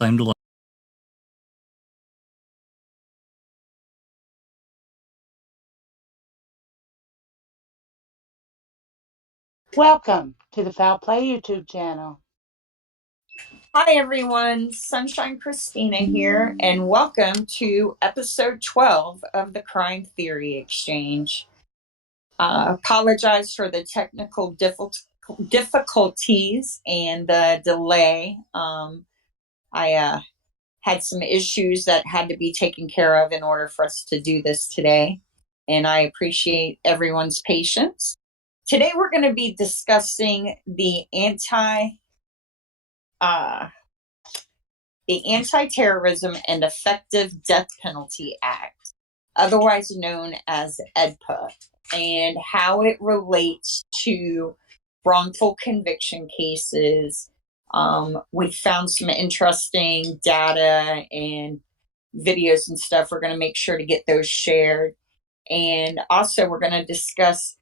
Same delay. Welcome to the Foul Play YouTube channel. Hi everyone, Sunshine Christina here, and welcome to episode 12 of the Crime Theory Exchange. Apologize for the technical difficulties and the delay. I had some issues that had to be taken care of in order for us to do this today, and I appreciate everyone's patience. Today we're going to be discussing the Anti-Terrorism and Effective Death Penalty Act, otherwise known as AEDPA, and how it relates to wrongful conviction cases. We found some interesting data and videos and stuff. We're going to make sure to get those shared. And also we're going to discuss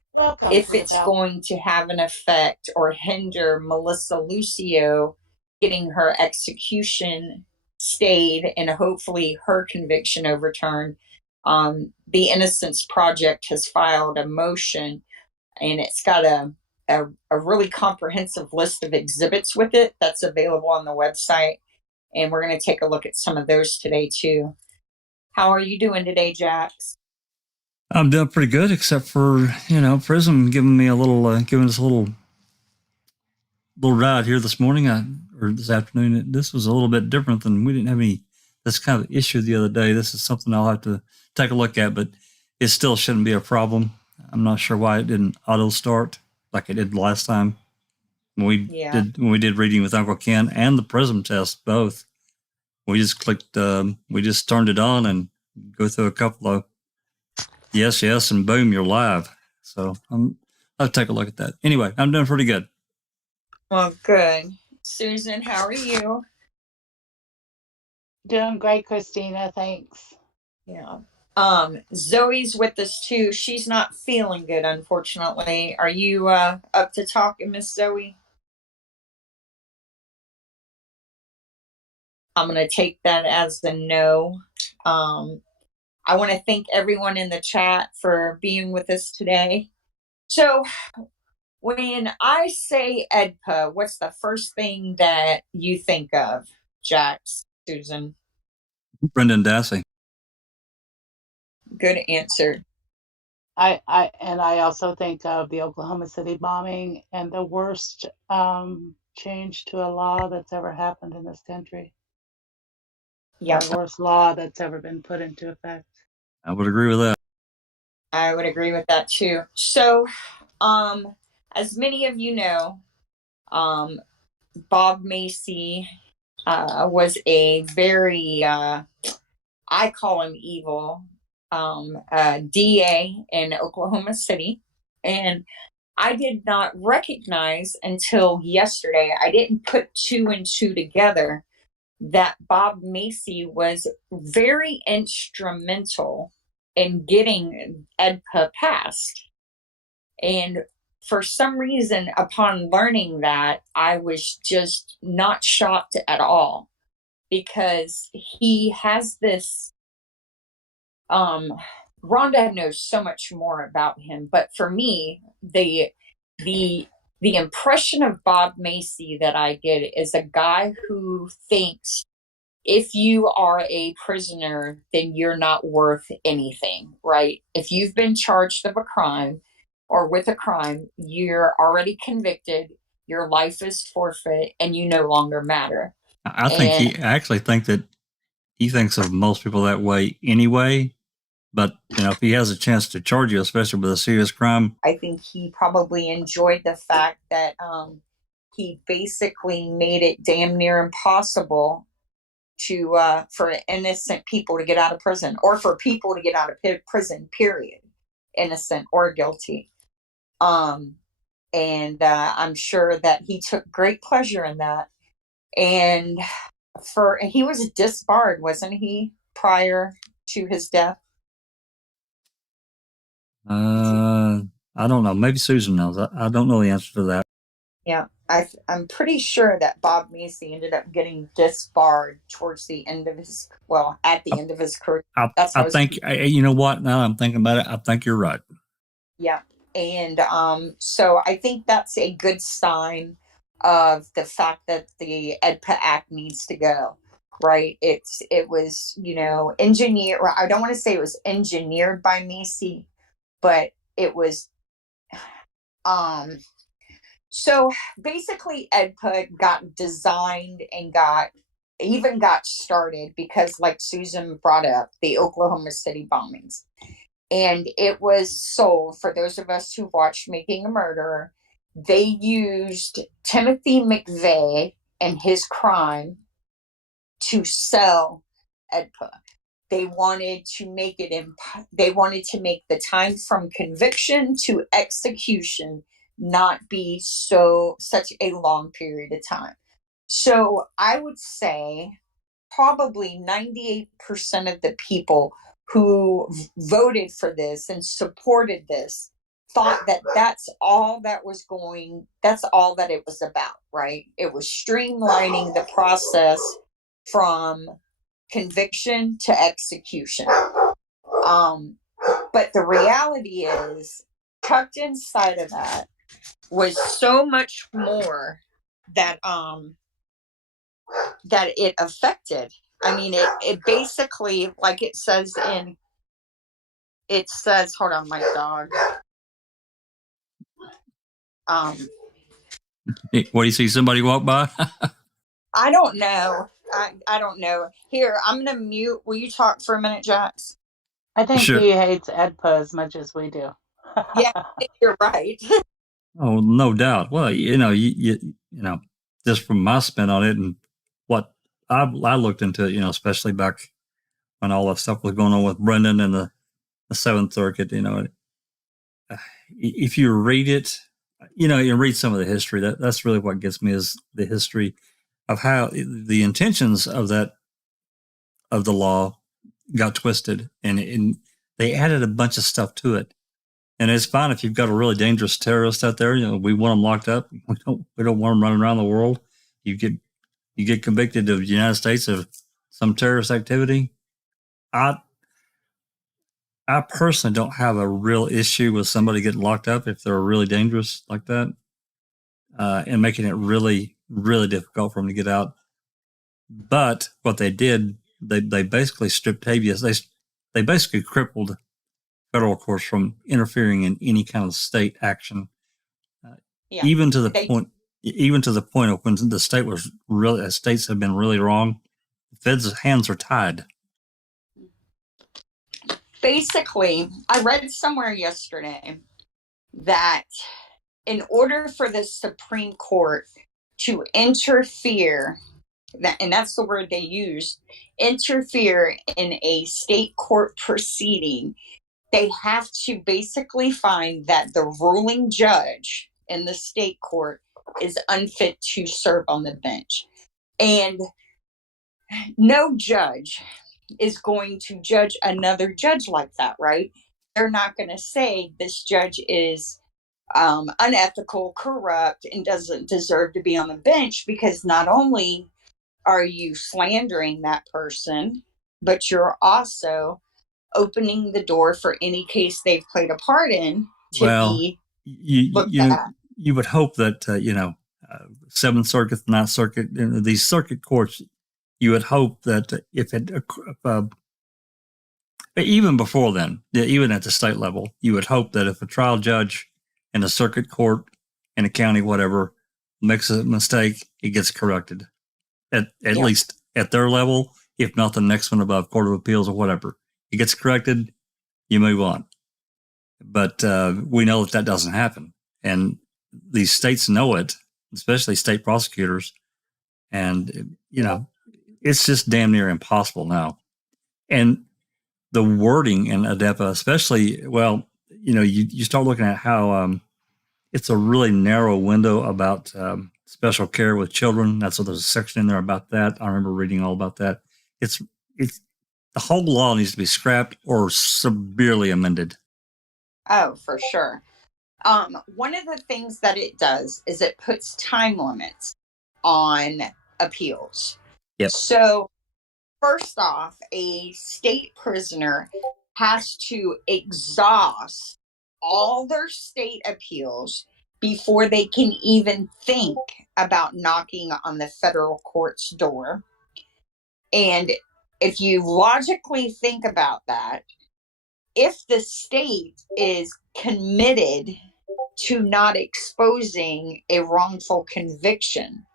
if it's going to have an effect or hinder Melissa Lucio getting her execution stayed and hopefully her conviction overturned. The Innocence Project has filed a motion, and it's got a really comprehensive list of exhibits with it that's available on the website. And we're going to take a look at some of those today too. How are you doing today, Jax? I'm doing pretty good, except for, Prism giving us a little ride here this morning or this afternoon. This was a little bit different than we didn't have this kind of issue the other day. This is something I'll have to take a look at, but it still shouldn't be a problem. I'm not sure why it didn't auto start like it did last time when we did reading with Uncle Ken and the Prism test both. We just clicked, we just turned it on and go through a couple of yes, and boom, you're live. So I'll take a look at that. Anyway, I'm doing pretty good. Well, good. Susan, how are you? Doing great, Christina. Thanks. Yeah. Zoe's with us too. She's not feeling good, unfortunately. Are you up to talking, Miss Zoe? I'm going to take that as a no. I want to thank everyone in the chat for being with us today. So when I say AEDPA, what's the first thing that you think of, Jax, Susan? Brendan Dassey. Good answer. I also think of the Oklahoma City bombing and the worst change to a law that's ever happened in this country. Yeah. The worst law that's ever been put into effect. I would agree with that. I would agree with that too. So, as many of you know, Bob Macy was a very, I call him evil, DA in Oklahoma City. And I did not recognize until yesterday, I didn't put two and two together, that Bob Macy was very instrumental in getting AEDPA passed. And for some reason, upon learning that, I was just not shocked at all, because he has this, Rhonda knows so much more about him, but for me, the impression of Bob Macy that I get is a guy who thinks if you are a prisoner, then you're not worth anything, right? If you've been charged of a crime or with a crime, you're already convicted, your life is forfeit, and you no longer matter. I think that he thinks of most people that way anyway. But, if he has a chance to charge you, especially with a serious crime, I think he probably enjoyed the fact that he basically made it damn near impossible for innocent people to get out of prison, or for people to get out of prison, period, innocent or guilty. And I'm sure that he took great pleasure in that. And he was disbarred, wasn't he, prior to his death? I don't know. Maybe Susan knows. I don't know the answer to that. Yeah. I'm pretty sure that Bob Macy ended up getting disbarred towards the end of his, well, at the end of his career. That's how I think, you know what, now I'm thinking about it, I think you're right. yeah. And so I think that's a good sign of the fact that the EDPA Act needs to go. Right. It was, engineered. I don't want to say it was engineered by Macy, but it was so basically EDPA got designed and got started because, like Susan brought up, the Oklahoma City bombings. And it was sold, for those of us who watched Making a Murderer, they used Timothy McVeigh and his crime to sell EDPA. They wanted to make the time from conviction to execution not be such a long period of time. So I would say probably 98% of the people who voted for this and supported this thought that that's all that it was about, right? It was streamlining the process from conviction to execution. But the reality is, tucked inside of that was so much more that it affected. I mean, it basically, like it says, hold on, my dog. What do you see? Somebody walk by? I don't know. I don't know. Here, I'm gonna mute. Will you talk for a minute, Jax? I think Sure. he hates EDPA as much as we do. Yeah, you're right. Oh, no doubt. Well, you know, just from my spin on it and what I looked into it, especially back when all that stuff was going on with Brendan and the Seventh Circuit, if you read it, you read some of the history. That's really what gets me, is the history of how the intentions of the law got twisted, and they added a bunch of stuff to it. And it's fine if you've got a really dangerous terrorist out there. We want them locked up. We don't want them running around the world. You get convicted of the United States of some terrorist activity. I personally don't have a real issue with somebody getting locked up if they're really dangerous like that, and making it really, really difficult for them to get out. But what they did, they basically stripped habeas. They basically crippled federal courts from interfering in any kind of state action, even to the point of when the states have been really wrong. The feds' hands are tied. Basically, I read somewhere yesterday that in order for the Supreme Court to interfere, and that's the word they used, interfere in a state court proceeding, they have to basically find that the ruling judge in the state court is unfit to serve on the bench. And no judge is going to judge another judge like that, right? They're not going to say this judge is unethical, corrupt, and doesn't deserve to be on the bench, because not only are you slandering that person, but you're also opening the door for any case they've played a part in to be looked at. You would hope that, Seventh Circuit, Ninth Circuit, these circuit courts, you would hope that even before then, even at the state level, you would hope that if a trial judge in a circuit court in a county, whatever, makes a mistake, it gets corrected at least at their level, if not the next one above, Court of Appeals or whatever. It gets corrected, you move on. But we know that doesn't happen. And these states know it, especially state prosecutors. And, it's just damn near impossible now. And the wording in AEDPA, especially, you start looking at how it's a really narrow window about special care with children. There's a section in there about that. I remember reading all about that. It's the whole law needs to be scrapped or severely amended. Oh, for sure. One of the things that it does is it puts time limits on appeals. Yep. So, first off, a state prisoner has to exhaust all their state appeals before they can even think about knocking on the federal court's door. And if you logically think about that, if the state is committed to not exposing a wrongful conviction,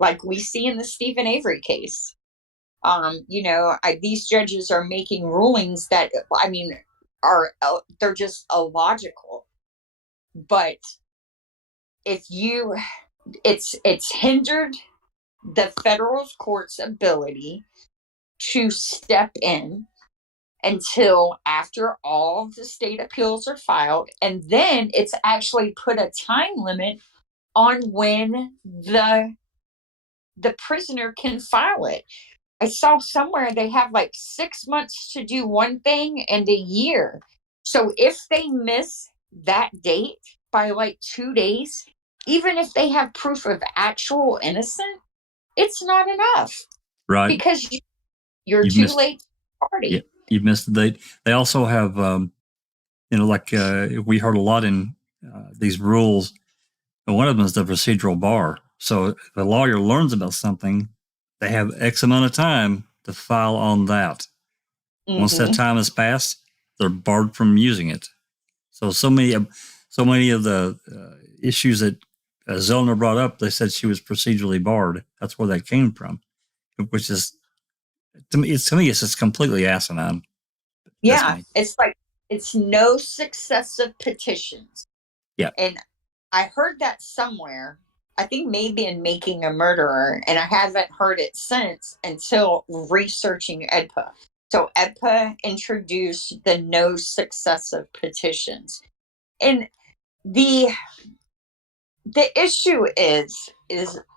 like we see in the Stephen Avery case, these judges are making rulings that, I mean, they're just illogical. But it's hindered the federal court's ability to step in until after all of the state appeals are filed, and then it's actually put a time limit on when the prisoner can file it. I saw somewhere they have like 6 months to do one thing and a year. So if they miss that date by like 2 days, even if they have proof of actual innocence, it's not enough. Right. Because you're too late to the party. Yeah, you've missed the date. They also have, we heard a lot in these rules. And one of them is the procedural bar. So if a lawyer learns about something, they have X amount of time to file on that. Mm-hmm. Once that time has passed, they're barred from using it. So many of the issues that Zellner brought up, they said she was procedurally barred. That's where that came from, which is, to me, it's just completely asinine. Yeah, it's like, it's no successive petitions. Yeah. And I heard that somewhere, I think maybe in Making a Murderer, and I haven't heard it since until researching AEDPA. So AEDPA introduced the no successive petitions. And the issue is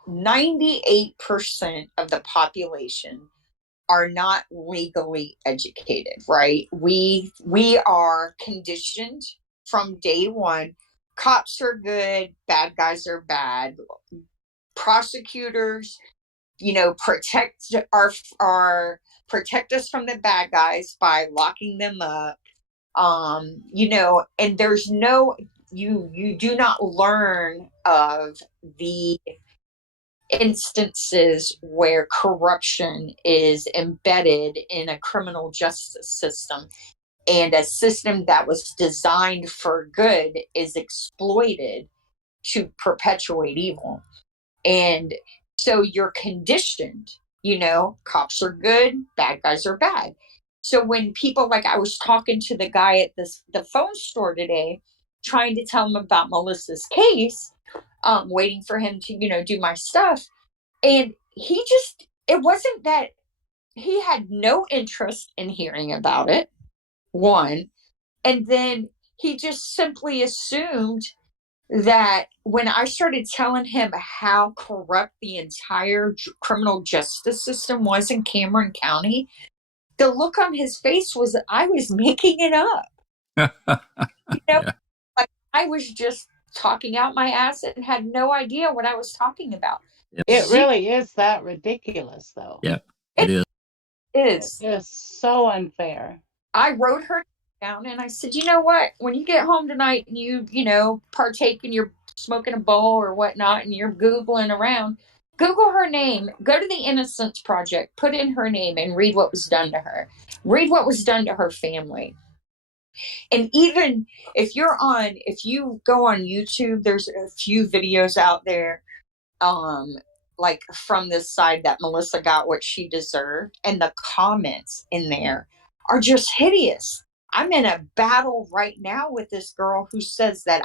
98% of the population are not legally educated, right? We are conditioned from day one. Cops are good, bad guys are bad. Prosecutors, protect us from the bad guys by locking them up. And there's no, you do not learn of the instances where corruption is embedded in a criminal justice system, and a system that was designed for good is exploited to perpetuate evil. And so you're conditioned, cops are good, bad guys are bad. So when people, like, I was talking to the guy at the phone store today, trying to tell him about Melissa's case, waiting for him to, do my stuff. And it wasn't that he had no interest in hearing about it, one. And then he just simply assumed that when I started telling him how corrupt the entire criminal justice system was in Cameron County, the look on his face was that I was making it up. Yeah. Like I was just talking out my ass and had no idea what I was talking about. Yep. It really is that ridiculous, though. Yeah, it is. It is so unfair. I wrote her down and I said, you know what? When you get home tonight and you partake in your smoking a bowl or whatnot and you're Googling around, Google her name, go to the Innocence Project, put in her name and read what was done to her. Read what was done to her family. And even if you go on YouTube, there's a few videos out there, like from this side that Melissa got what she deserved. And the comments in there are just hideous. I'm in a battle right now with this girl who says that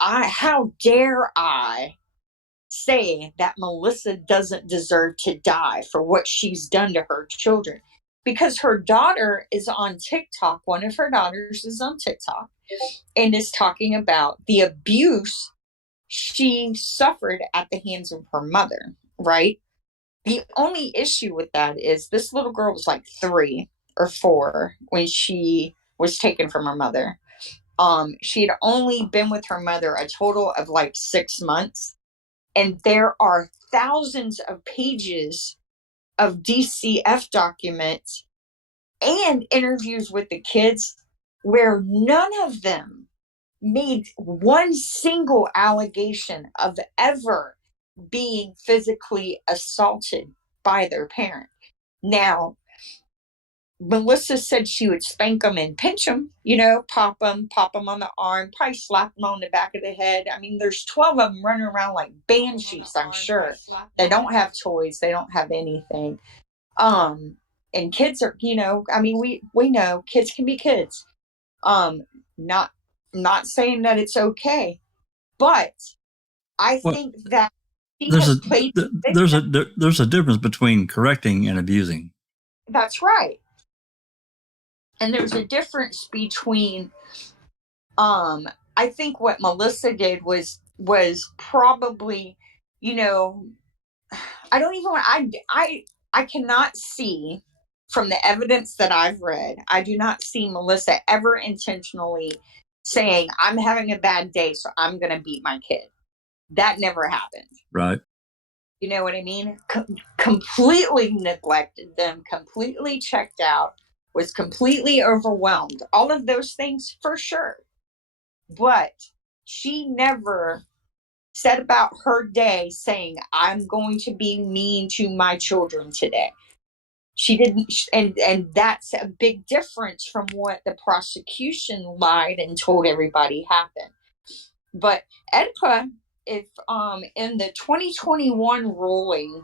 how dare I say that Melissa doesn't deserve to die for what she's done to her children, because her daughter is on TikTok. One of her daughters is on TikTok and is talking about the abuse she suffered at the hands of her mother, right? The only issue with that is this little girl was like 3 or 4 when she was taken from her mother. She had only been with her mother a total of like 6 months. And there are thousands of pages of DCF documents and interviews with the kids where none of them made one single allegation of ever being physically assaulted by their parent. Now, Melissa said she would spank them and pinch them, pop them on the arm, probably slap them on the back of the head. I mean, there's 12 of them running around like banshees, I'm sure. They don't have toys. They don't have anything. And kids are, I mean, we know kids can be kids. Not saying that it's okay, but I think that there's a difference between correcting and abusing. That's right. And there's a difference between, I think what Melissa did was probably, I don't even want, I cannot see from the evidence that I've read, I do not see Melissa ever intentionally saying, I'm having a bad day, so I'm going to beat my kid. That never happened. Right. You know what I mean? Completely neglected them, completely checked out, was completely overwhelmed. All of those things for sure. But she never said about her day saying, I'm going to be mean to my children today. She didn't, and that's a big difference from what the prosecution lied and told everybody happened. But AEDPA, if in the 2021 ruling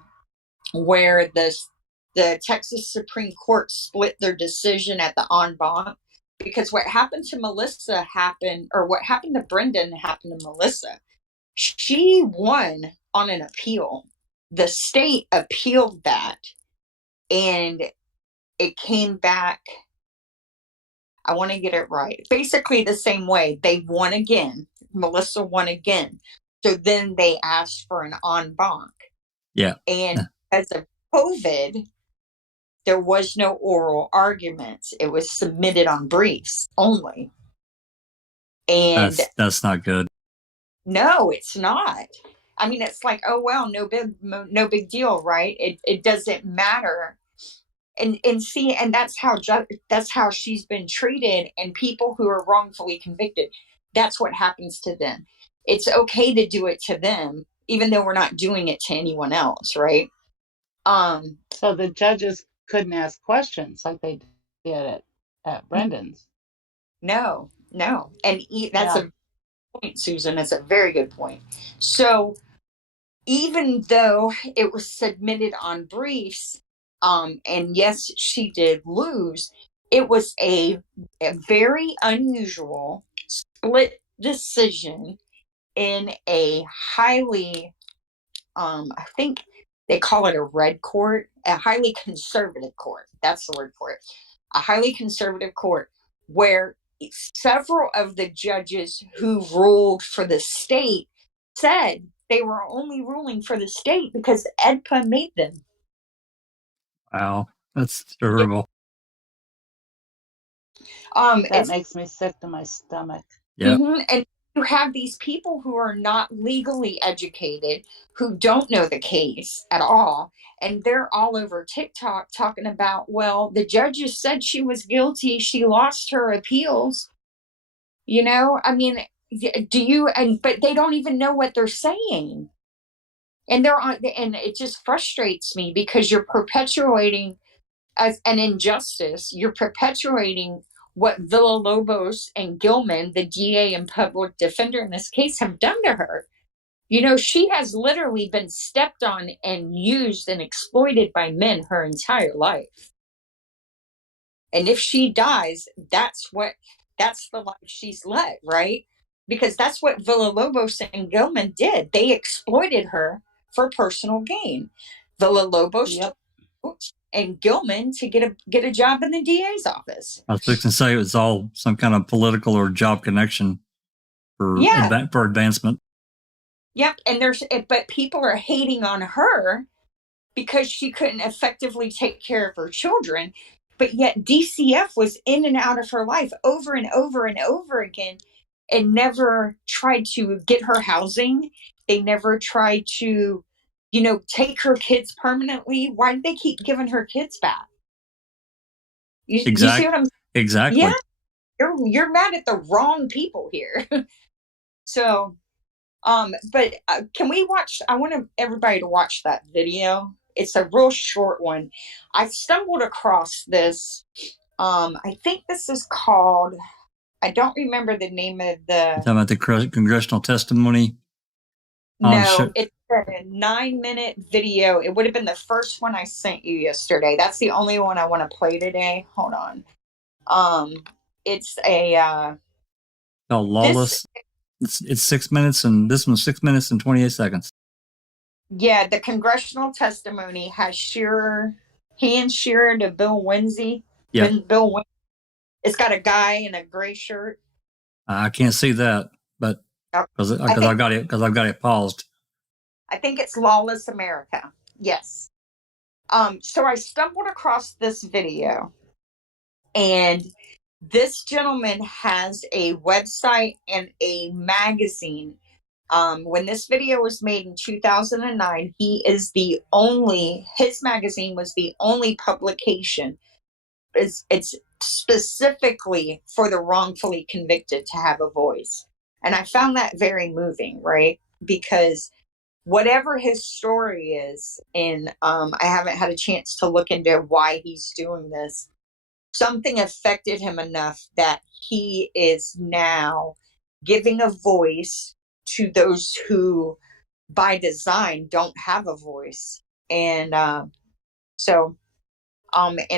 where the Texas Supreme Court split their decision at the en banc, because what happened to Melissa happened, or what happened to Brendan happened to Melissa. She won on an appeal. The state appealed that, and it came back, I want to get it right, basically the same way. They won again. Melissa won again. So then they asked for an en banc. Yeah. And because of COVID, there was no oral arguments. It was submitted on briefs only. And that's not good. No, it's not. I mean, it's like, oh well, no big deal, right? It doesn't matter. And see, and that's how she's been treated. And people who are wrongfully convicted, that's what happens to them. It's okay to do it to them, even though we're not doing it to anyone else, right? So the judges couldn't ask questions like they did at Brendan's. No. And that's a point, Susan. It's a very good point. So even though it was submitted on briefs, and yes, she did lose, it was a very unusual split decision in a highly, I think they call it a red court, a highly conservative court. That's the word for it. A highly conservative court where several of the judges who ruled for the state said they were only ruling for the state because AEDPA made them. Wow, that's terrible. That makes me sick to my stomach. Yeah. Mm-hmm. And you have these people who are not legally educated, who don't know the case at all, and they're all over TikTok talking about, well, the judges said she was guilty, she lost her appeals. I mean, but they don't even know what they're saying. And and it just frustrates me because you're perpetuating as an injustice. You're perpetuating what Villalobos and Gilman, the DA and public defender in this case, have done to her. She has literally been stepped on and used and exploited by men her entire life. And if she dies, that's the life she's led, right? Because that's what Villalobos and Gilman did. They exploited her for personal gain. Villalobos and Gilman to get a job in the DA's office. I was fixing to say it was all some kind of political or job connection for advancement. Yep, but people are hating on her because she couldn't effectively take care of her children. but yet DCF was in and out of her life over and over and over again, and never tried to get her housing. They never tried to, take her kids permanently. Why did they keep giving her kids back? You see what I'm saying? Exactly. Yeah, you're mad at the wrong people here. So, but can we watch? I want everybody to watch that video. It's a real short one. I stumbled across this. I think this is called. I don't remember the name of You're the. talking about the congressional testimony. No, it's a 9-minute video. It would have been the first one I sent you yesterday. That's the only one I want to play today. Hold on. It's a Lawless. It's 6 minutes, and this one's 6 minutes and 28 seconds. Yeah, the congressional testimony has Shearer, hand Shearer to Bill Winsey. Yeah. Bill Winsey. It's got a guy in a gray shirt. I can't see that, but because I've got it paused. I think it's Lawless America. Yes. So I stumbled across this video, and this gentleman has a website and a magazine. When this video was made in 2009, his magazine was the only publication. It's specifically for the wrongfully convicted to have a voice. And I found that very moving, right? Because whatever his story is, and I haven't had a chance to look into why he's doing this, something affected him enough that he is now giving a voice to those who by design don't have a voice. And and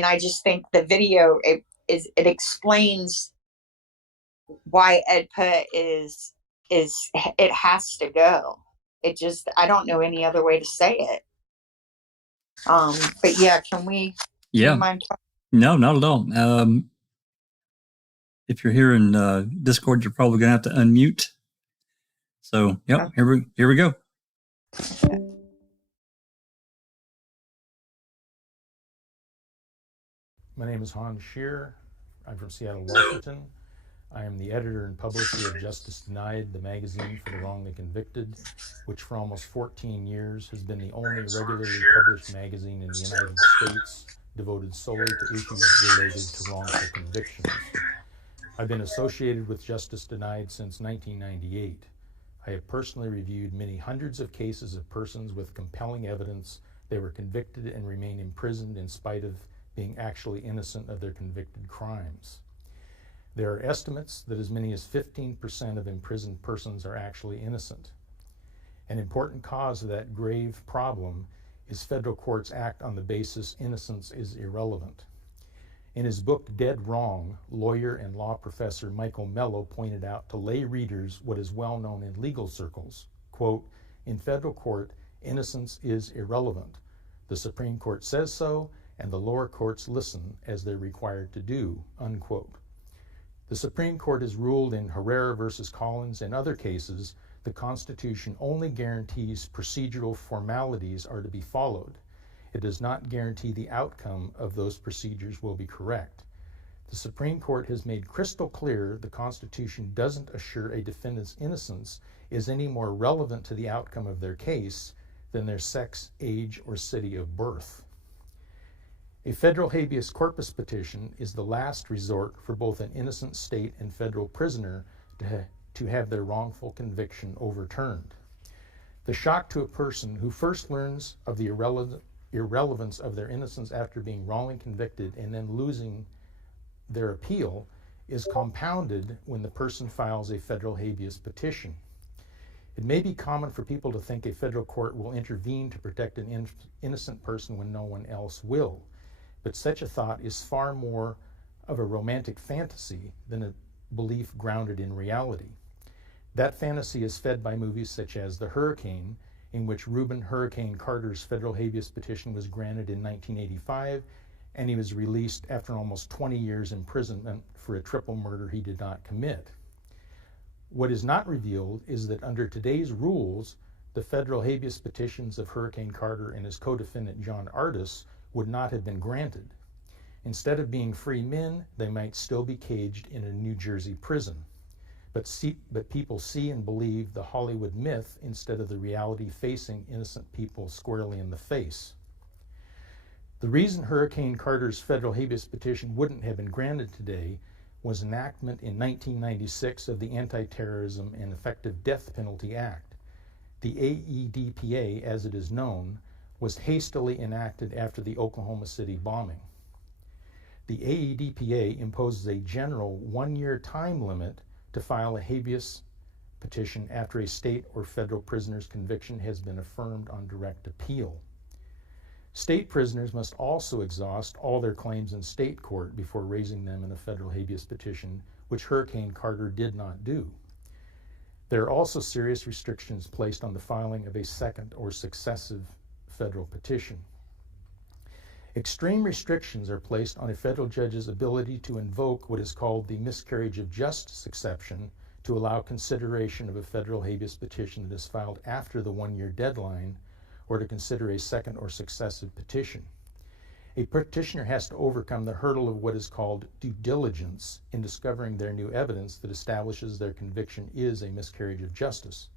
I just think the video it explains why AEDPA is it has to go. It just, I don't know any other way to say it. But yeah, can we? Yeah. Do you mind talking? No, not at all. If you're here in Discord, you're probably gonna have to unmute. So, yep, Okay. here we go. My name is Hans Shearer. I'm from Seattle, Washington. I am the editor and publisher of Justice Denied, the magazine for the wrongly convicted, which for almost 14 years has been the only regularly published magazine in the United States devoted solely to issues related to wrongful convictions. I've been associated with Justice Denied since 1998. I have personally reviewed many hundreds of cases of persons with compelling evidence they were convicted and remain imprisoned in spite of being actually innocent of their convicted crimes. There are estimates that as many as 15% of imprisoned persons are actually innocent. An important cause of that grave problem is federal courts act on the basis innocence is irrelevant. In his book Dead Wrong, lawyer and law professor Michael Mello pointed out to lay readers what is well known in legal circles. Quote, in federal court, innocence is irrelevant. The Supreme Court says so, and the lower courts listen as they're required to do, unquote. The Supreme Court has ruled in Herrera versus Collins and other cases the Constitution only guarantees procedural formalities are to be followed. It does not guarantee the outcome of those procedures will be correct. The Supreme Court has made crystal clear the Constitution doesn't assure a defendant's innocence is any more relevant to the outcome of their case than their sex, age, or city of birth. A federal habeas corpus petition is the last resort for both an innocent state and federal prisoner to have their wrongful conviction overturned. The shock to a person who first learns of the irrelevance of their innocence after being wrongly convicted and then losing their appeal is compounded when the person files a federal habeas petition. It may be common for people to think a federal court will intervene to protect an innocent person when no one else will. But such a thought is far more of a romantic fantasy than a belief grounded in reality. That fantasy is fed by movies such as The Hurricane, in which Reuben "Hurricane" Carter's federal habeas petition was granted in 1985, and he was released after almost 20 years imprisonment for a triple murder he did not commit. What is not revealed is that under today's rules, the federal habeas petitions of Hurricane Carter and his co-defendant John Ardis would not have been granted. Instead of being free men, they might still be caged in a New Jersey prison. But people see and believe the Hollywood myth instead of the reality facing innocent people squarely in the face. The reason Hurricane Carter's federal habeas petition wouldn't have been granted today was enactment in 1996 of the Anti-Terrorism and Effective Death Penalty Act. The AEDPA, as it is known, was hastily enacted after the Oklahoma City bombing. The AEDPA imposes a general one-year time limit to file a habeas petition after a state or federal prisoner's conviction has been affirmed on direct appeal. State prisoners must also exhaust all their claims in state court before raising them in a federal habeas petition, which Hurricane Carter did not do. There are also serious restrictions placed on the filing of a second or successive federal petition. Extreme restrictions are placed on a federal judge's ability to invoke what is called the miscarriage of justice exception to allow consideration of a federal habeas petition that is filed after the one-year deadline, or to consider a second or successive petition. A petitioner has to overcome the hurdle of what is called due diligence in discovering their new evidence that establishes their conviction is a miscarriage of justice.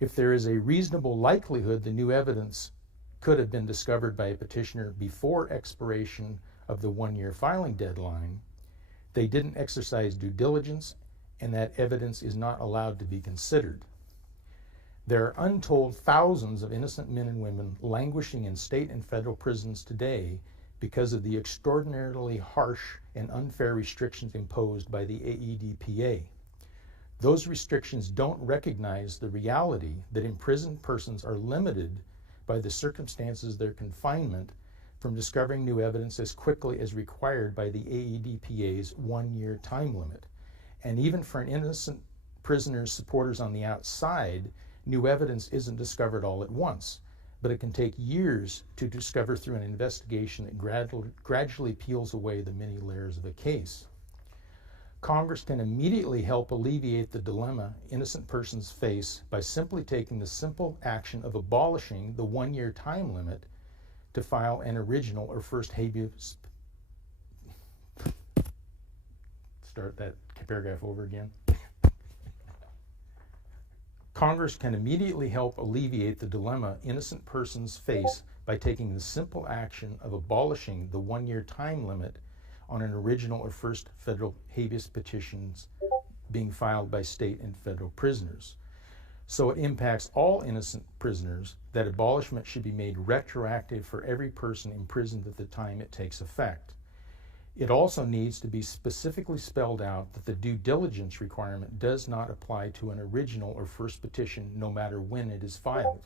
If there is a reasonable likelihood the new evidence could have been discovered by a petitioner before expiration of the one-year filing deadline, they didn't exercise due diligence, and that evidence is not allowed to be considered. There are untold thousands of innocent men and women languishing in state and federal prisons today because of the extraordinarily harsh and unfair restrictions imposed by the AEDPA. Those restrictions don't recognize the reality that imprisoned persons are limited by the circumstances of their confinement from discovering new evidence as quickly as required by the AEDPA's one-year time limit. And even for an innocent prisoner's supporters on the outside, new evidence isn't discovered all at once, but it can take years to discover through an investigation that gradually peels away the many layers of a case. Congress can immediately help alleviate the dilemma innocent persons face by simply taking the simple action of abolishing the one-year time limit to file an original or first habeas. Start that paragraph over again. Congress can immediately help alleviate the dilemma innocent persons face by taking the simple action of abolishing the one-year time limit on an original or first federal habeas petitions being filed by state and federal prisoners. So it impacts all innocent prisoners that abolishment should be made retroactive for every person imprisoned at the time it takes effect. It also needs to be specifically spelled out that the due diligence requirement does not apply to an original or first petition no matter when it is filed.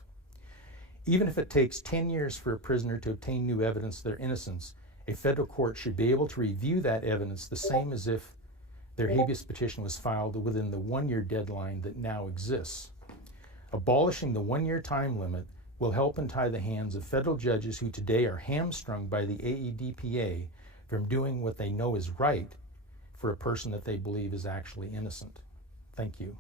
Even if it takes 10 years for a prisoner to obtain new evidence of their innocence, a federal court should be able to review that evidence the same as if their habeas petition was filed within the one-year deadline that now exists. Abolishing the one-year time limit will help untie the hands of federal judges who today are hamstrung by the AEDPA from doing what they know is right for a person that they believe is actually innocent. Thank you.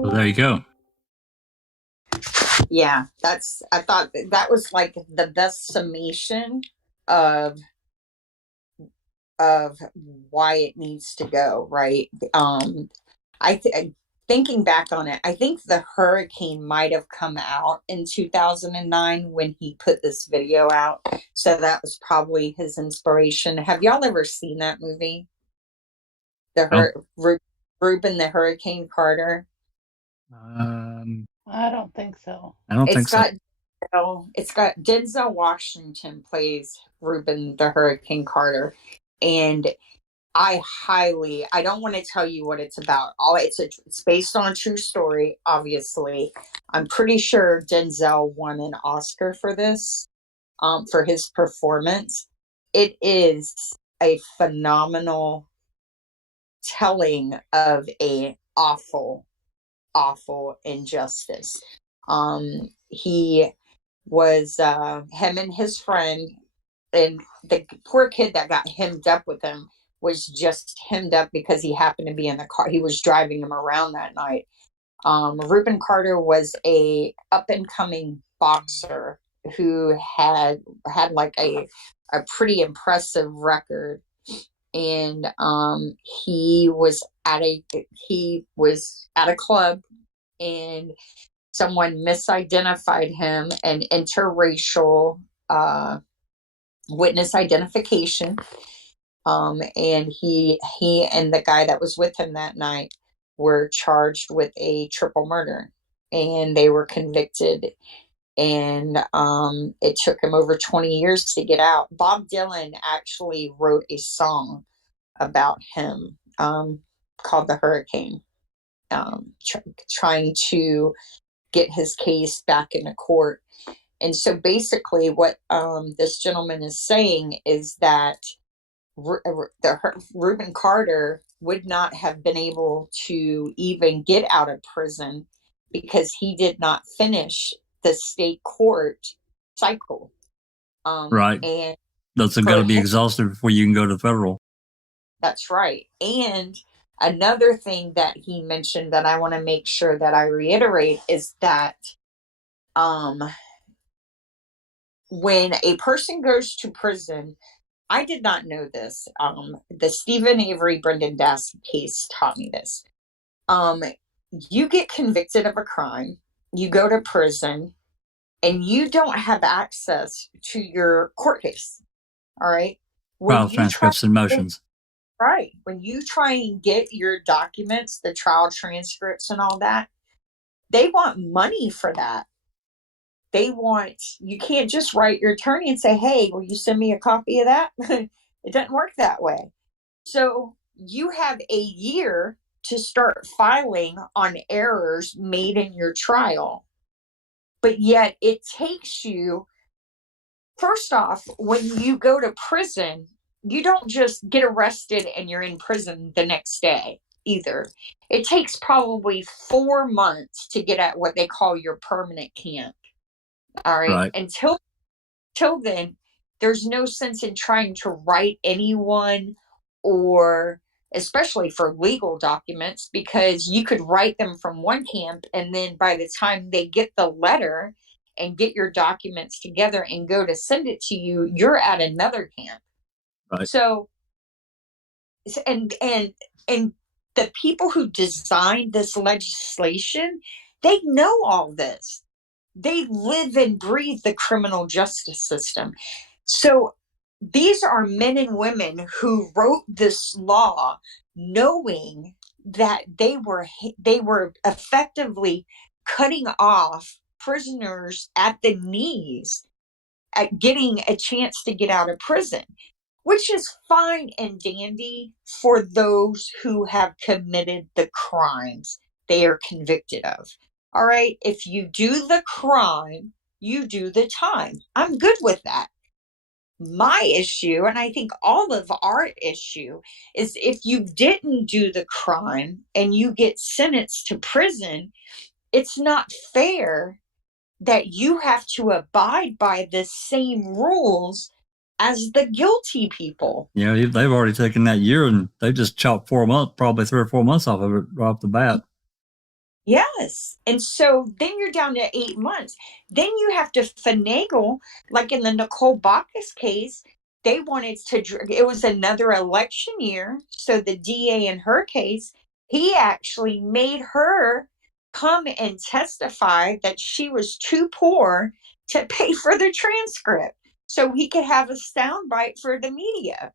So there you go. Yeah, I thought that was like the best summation of why it needs to go, right? Thinking back on it, I think the hurricane might have come out in 2009 when he put this video out. So that was probably his inspiration. Have y'all ever seen that movie? Reuben the Hurricane Carter? I don't think so. I don't think so. It's got Denzel Washington plays Reuben the Hurricane Carter, and I don't want to tell you what it's about. It's based on a true story, obviously. I'm pretty sure Denzel won an Oscar for this, for his performance. It is a phenomenal telling of a awful injustice. He was him and his friend, and the poor kid that got hemmed up with him was just hemmed up because he happened to be in the car. He was driving him around that night. Reuben Carter was a up and coming boxer who had like a pretty impressive record, and he was at a club, and someone misidentified him, and interracial witness identification. And he and the guy that was with him that night were charged with a triple murder, and they were convicted. And it took him over 20 years to get out. Bob Dylan actually wrote a song about him called The Hurricane, trying to get his case back into court. And so basically what this gentleman is saying is that Reuben Carter would not have been able to even get out of prison because he did not finish the state court cycle. Right. And That's got to be exhausted before you can go to federal. That's right. And another thing that he mentioned that I want to make sure that I reiterate is that when a person goes to prison, I did not know this. The Stephen Avery, Brendan Dassey case taught me this. You get convicted of a crime, you go to prison, and you don't have access to your court case. All right. Trial transcripts and motions. Right. When you try and get your documents, the trial transcripts and all that, they want money for that. You can't just write your attorney and say, hey, will you send me a copy of that? It doesn't work that way. So you have a year to start filing on errors made in your trial. But yet it takes you, first off, when you go to prison, you don't just get arrested and you're in prison the next day either. It takes probably 4 months to get at what they call your permanent camp. All right. Until then, there's no sense in trying to write anyone, or especially for legal documents, because you could write them from one camp, and then by the time they get the letter and get your documents together and go to send it to you, you're at another camp. Right. So, and the people who designed this legislation, they know all this. They live and breathe the criminal justice system. So these are men and women who wrote this law knowing that they were effectively cutting off prisoners at the knees at getting a chance to get out of prison, which is fine and dandy for those who have committed the crimes they are convicted of. All right. If you do the crime, you do the time. I'm good with that. My issue, and I think all of our issue, is if you didn't do the crime and you get sentenced to prison, it's not fair that you have to abide by the same rules as the guilty people. Yeah, they've already taken that year and they just chopped 4 months, probably 3 or 4 months off of it right off the bat. Yes. And so then you're down to 8 months. Then you have to finagle, like in the Nicole Bacchus case, they wanted to, it was another election year. So the DA in her case, he actually made her come and testify that she was too poor to pay for the transcript so he could have a soundbite for the media.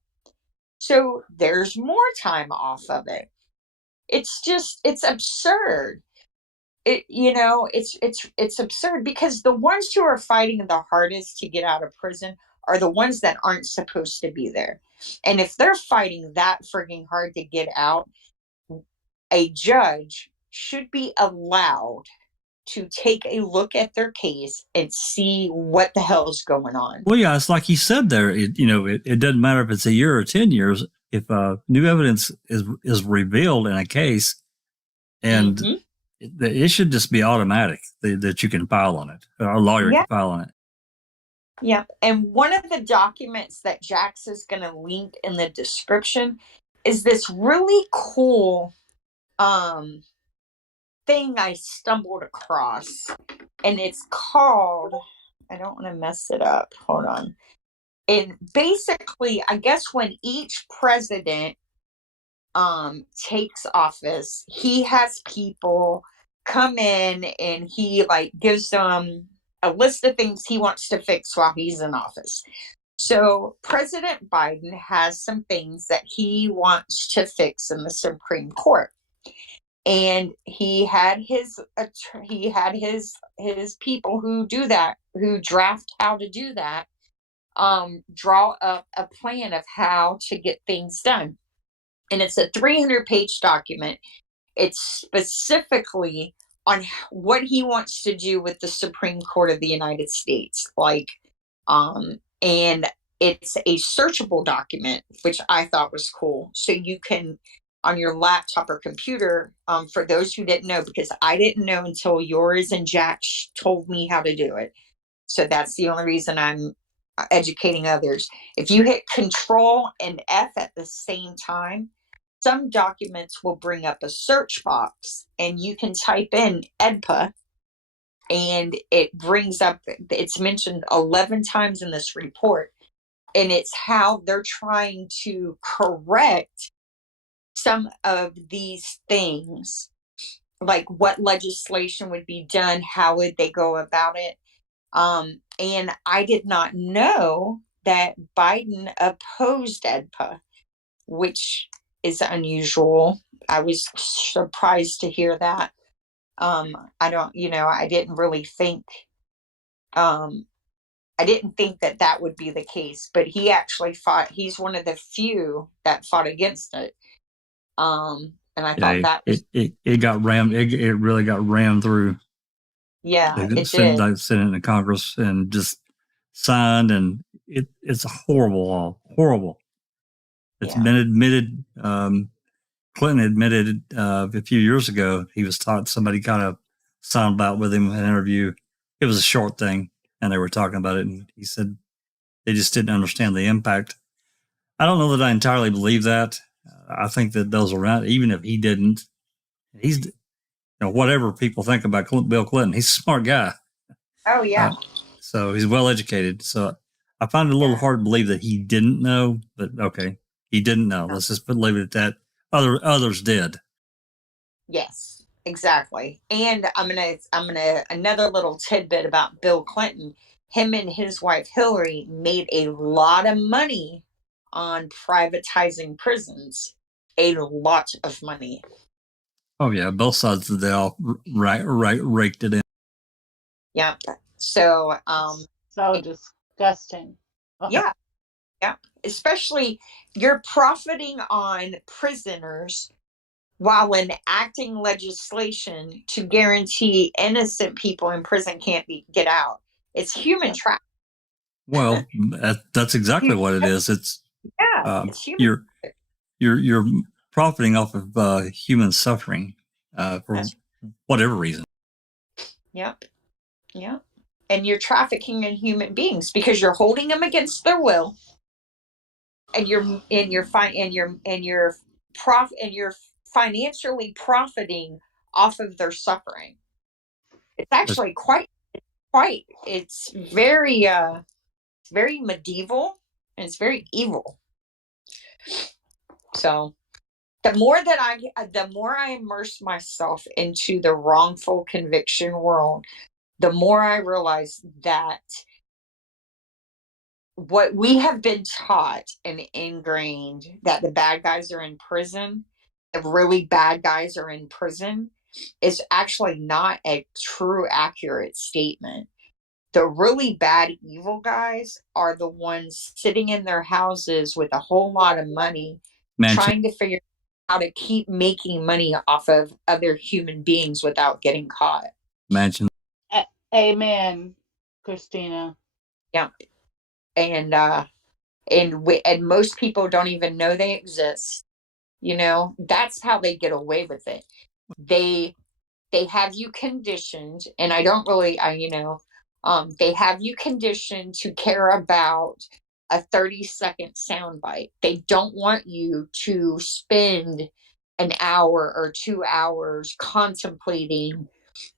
So there's more time off of it. It's absurd. It's absurd because the ones who are fighting the hardest to get out of prison are the ones that aren't supposed to be there. And if they're fighting that frigging hard to get out, a judge should be allowed to take a look at their case and see what the hell is going on. Well, yeah, it's like he said there. It doesn't matter if it's a year or 10 years. If new evidence is revealed in a case, and it should just be automatic that you can file on it, or a lawyer can file on it. Yep. And one of the documents that Jax is going to link in the description is this really cool thing I stumbled across. And it's called, I don't want to mess it up. Hold on. And basically, I guess when each president takes office, he has people come in and he like gives them a list of things he wants to fix while he's in office. So President Biden has some things that he wants to fix in the Supreme Court. And he had his people who do that, who draft how to do that, draw up a plan of how to get things done. And it's a 300-page document. It's specifically on what he wants to do with the Supreme Court of the United States. And it's a searchable document, which I thought was cool. So you can, on your laptop or computer, for those who didn't know, because I didn't know until yours and Jack told me how to do it. So that's the only reason I'm educating others. If you hit Control and F at the same time, some documents will bring up a search box and you can type in AEDPA and it brings up, it's mentioned 11 times in this report, and it's how they're trying to correct some of these things, like what legislation would be done, how would they go about it. And I did not know that Biden opposed AEDPA, which is unusual. I was surprised to hear that. I didn't really think, I didn't think that that would be the case, but he actually fought. He's one of the few that fought against it. And I thought that was, it got rammed. It really got rammed through. yeah, They it sent did. the Senate and Congress and just signed, and it's a horrible law. Horrible. It's Yeah. been admitted. Clinton admitted a few years ago he was taught, somebody got a soundbite with him in an interview. It was a short thing, and they were talking about it, and he said they just didn't understand the impact. I don't know that I entirely believe that. I think that those around, even if he didn't, he's, whatever people think about Bill Clinton, he's a smart guy. Oh yeah. So he's well educated. So I find it a little hard to believe that he didn't know, but okay, he didn't know. Let's just leave it at that. Others did. Yes, exactly. And I'm gonna another little tidbit about Bill Clinton. Him and his wife Hillary made a lot of money on privatizing prisons. A lot of money. Oh yeah, both sides of the aisle raked it in. Yeah. So So disgusting. yeah. Especially you're profiting on prisoners while enacting legislation to guarantee innocent people in prison can't get out. It's human trafficking. Well, that's exactly what it is. It's it's human. You're profiting off of human suffering for whatever reason. Yep. And you're trafficking in human beings because you're holding them against their will, and you're financially profiting off of their suffering. It's actually it's very very medieval, and it's very evil. So the more I immerse myself into the wrongful conviction world, the more I realize that what we have been taught and ingrained, that the bad guys are in prison, the really bad guys are in prison, is actually not a true accurate statement. The really bad evil guys are the ones sitting in their houses with a whole lot of money, trying to figure out how to keep making money off of other human beings without getting caught. Imagine. Amen, Christina. Yeah. And most people don't even know they exist. That's how they get away with it. They have you conditioned, and I don't really, They have you conditioned to care about a 30-second soundbite. They don't want you to spend an hour or 2 hours contemplating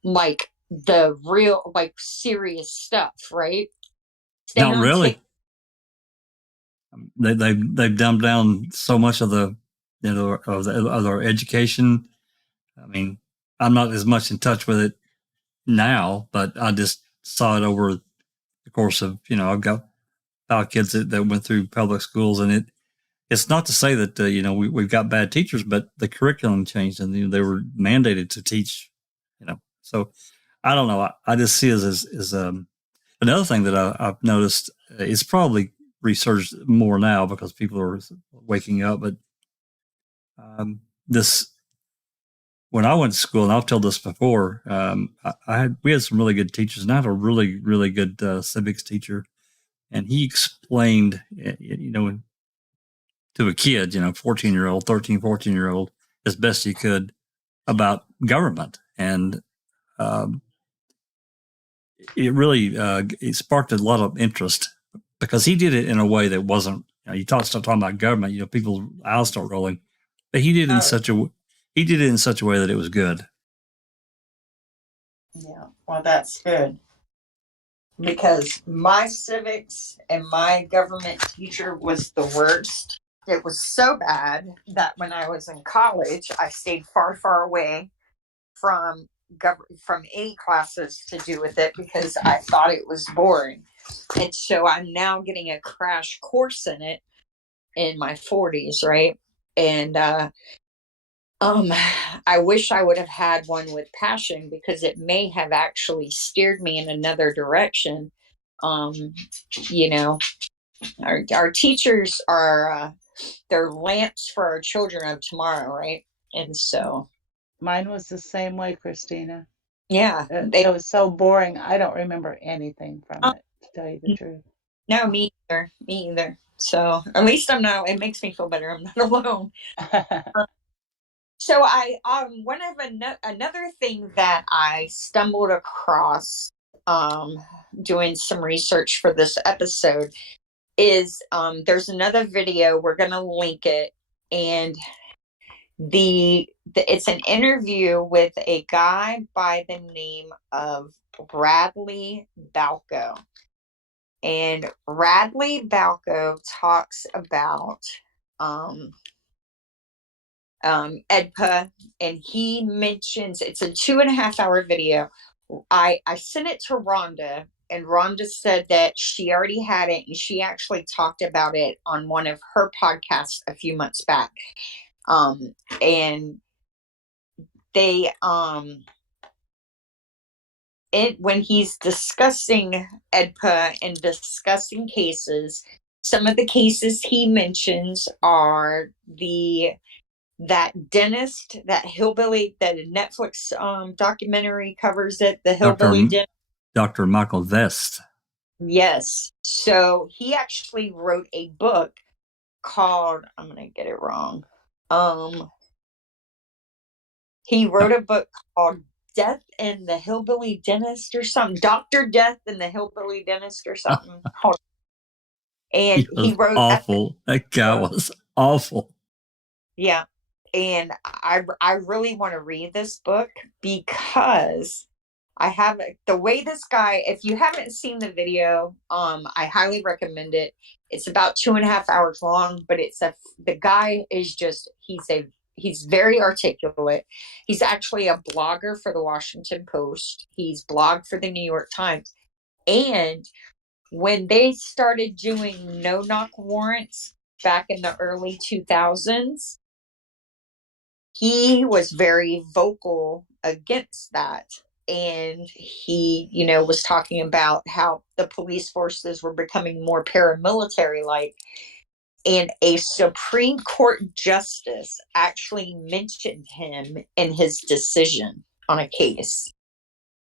like the real, like serious stuff, right? They Not don't take. really. They've dumbed down so much of the, of our education. I mean, I'm not as much in touch with it now, but I just saw it over the course of, I've got 5 kids that went through public schools, and it's not to say that, we've got bad teachers, but the curriculum changed, and they were mandated to teach, so I don't know. I just see it as another thing that I've noticed is probably researched more now because people are waking up, but this, when I went to school, and I've told this before, we had some really good teachers, and I had a really, really good civics teacher, and he explained, to a kid, 14-year-old, 13, 14-year-old, as best he could about government. And it really it sparked a lot of interest because he did it in a way that wasn't, you start talking about government, people's eyes start rolling, but he did it in such a way that it was good. Yeah, well, that's good. Because my civics and my government teacher was the worst. It was so bad that when I was in college, I stayed far, far away from any classes to do with it because I thought it was boring. And so I'm now getting a crash course in it in my 40s, right? And I wish I would have had one with passion because it may have actually steered me in another direction. Our teachers are they're lamps for our children of tomorrow, right? And so Mine was the same way, Christina. yeah, It was so boring. I don't remember anything from it, to tell you the truth. No, me either. So at least I'm not. It makes me feel better. I'm not alone. So I another thing that I stumbled across doing some research for this episode is there's another video, we're gonna link it, and it's an interview with a guy by the name of Radley Balco. And Radley Balco talks about AEDPA, and he mentions, it's a 2.5-hour video. I sent it to Rhonda, and Rhonda said that she already had it, and she actually talked about it on one of her podcasts a few months back. And they when he's discussing AEDPA and discussing cases, some of the cases he mentions are that dentist, that hillbilly, that Netflix documentary covers it, the hillbilly dentist. Dr. Michael Vest. Yes. So he actually wrote a book called, I'm going to get it wrong. He wrote a book called Death and the Hillbilly Dentist or something. Dr. Death and the Hillbilly Dentist or something. And he wrote awful. That guy was awful. Yeah. And I really want to read this book because I have the way this guy, if you haven't seen the video, I highly recommend it. It's about 2.5 hours long, but the guy is just, he's very articulate. He's actually a blogger for the Washington Post. He's blogged for the New York Times. And when they started doing no-knock warrants back in the early 2000s, he was very vocal against that. And he, was talking about how the police forces were becoming more paramilitary-like. And a Supreme Court justice actually mentioned him in his decision on a case.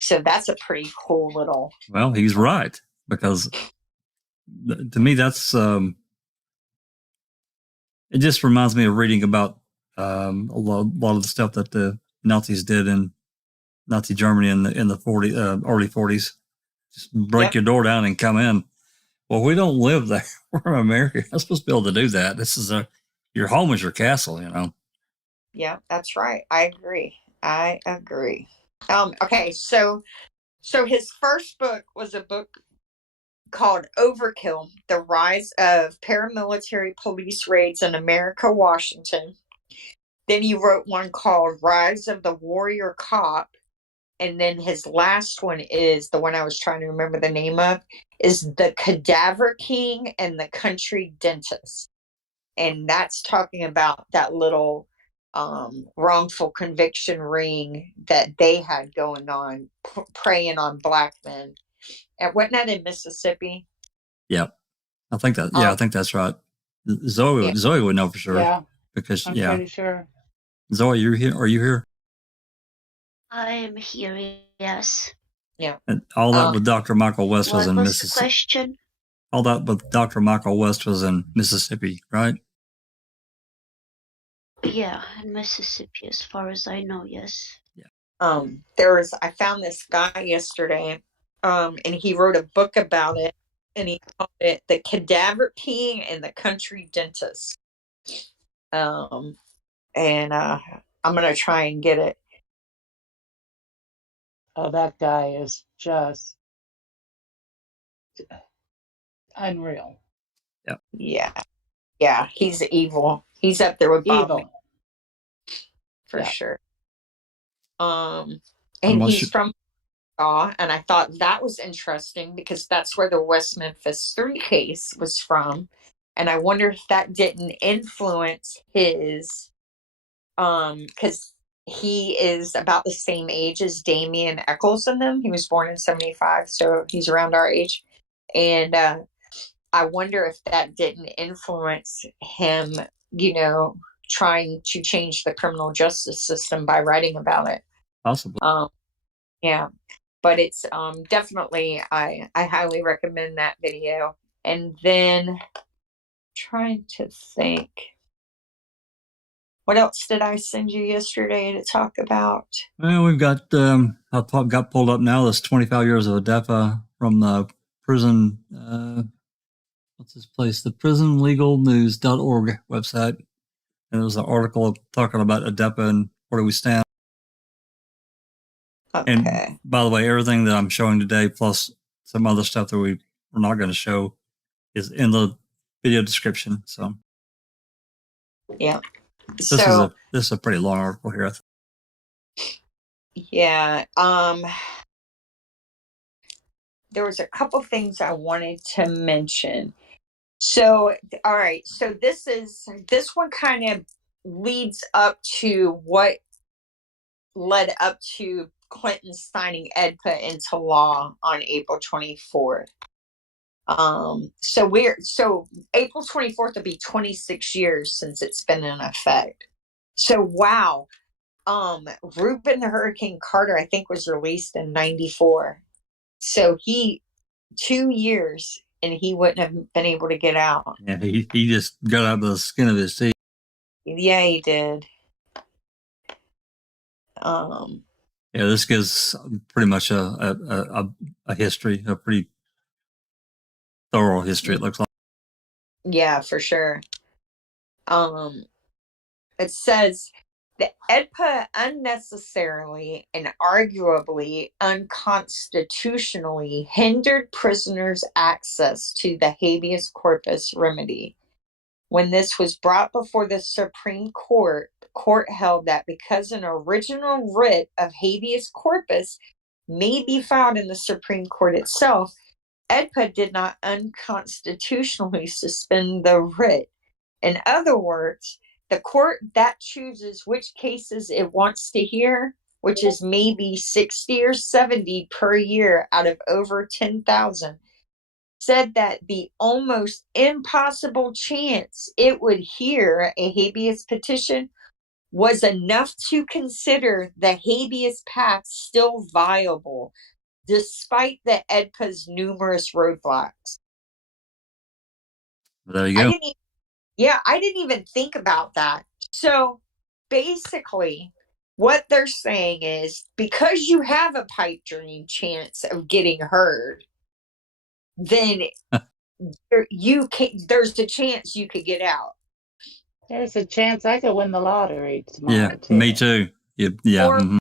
So that's a pretty cool little. Well, he's right, because to me, that's it just reminds me of reading about a lot of the stuff that the Nazis did in Nazi Germany in the early 40s. just break Yep. your door down and come in. Well, we don't live there. We're in America. You're not supposed to be able to do that. This is your home is your castle, you know. Yeah, that's right. I agree. Okay, so his first book was a book called Overkill: The Rise of Paramilitary Police Raids in America, Washington. Then he wrote one called Rise of the Warrior Cop. And then his last one is the one I was trying to remember the name of, is The Cadaver King and the Country Dentist. And that's talking about that little wrongful conviction ring that they had going on, preying on black men. And wasn't that in Mississippi? Yep. I think that. Yeah, I think that's right. Zoe would know for sure. Yeah, Because I'm pretty sure. Zoe, you're here. Are you here? I am here, yes. Yeah. And all that with Dr. Michael West was What in was the Mississippi. question? All that with Dr. Michael West was in Mississippi, right? Yeah, in Mississippi, as far as I know, yes. I found this guy yesterday, and he wrote a book about it, and he called it The Cadaver King and the Country Dentist. And I'm gonna try and get it. Oh, that guy is just unreal. Yeah, he's evil. He's up there with Bob Evil. for Yeah. sure. And Unless he's from Utah, and I thought that was interesting because that's where the West Memphis 3 case was from. And I wonder if that didn't influence his, because he is about the same age as Damien Eccles and them. He was born in 75, so he's around our age. And I wonder if that didn't influence him, trying to change the criminal justice system by writing about it. possibly. Yeah, but it's definitely, I highly recommend that video. And then trying to think, what else did I send you yesterday to talk about? Well, we've got got pulled up now. This 25 years of AEDPA from the prison. What's this place? The prisonlegalnews.org website. And there was an article talking about AEDPA and where do we stand. Okay. And by the way, everything that I'm showing today, plus some other stuff that we're not going to show, is in the video description. So Yeah. this So is a pretty long article here. yeah, there was a couple things I wanted to mention. So, all right. So this one kind of leads up to what led up to Clinton signing AEDPA into law on April 24th. So April 24th will be 26 years since it's been in effect. So wow. Reuben the Hurricane Carter, I think, was released in 94. So 2 years and he wouldn't have been able to get out. Yeah, he just got out of the skin of his teeth. Yeah, he did. Yeah, this gives pretty much a history, a pretty thorough history, it looks like. Yeah, for sure. It says the AEDPA unnecessarily and arguably unconstitutionally hindered prisoners' access to the habeas corpus remedy. When this was brought before the Supreme Court, the court held that because an original writ of habeas corpus may be filed in the Supreme Court itself, AEDPA did not unconstitutionally suspend the writ. In other words, the court that chooses which cases it wants to hear, which is maybe 60 or 70 per year out of over 10,000, said that the almost impossible chance it would hear a habeas petition was enough to consider the habeas path still viable, despite the AEDPA's numerous roadblocks. There you go. I didn't even think about that. So basically, What they're saying is because you have a pipe dream chance of getting heard, then there's a chance you could get out. There's a chance I could win the lottery Yeah, tomorrow too. me too. Yeah. Or Mhm.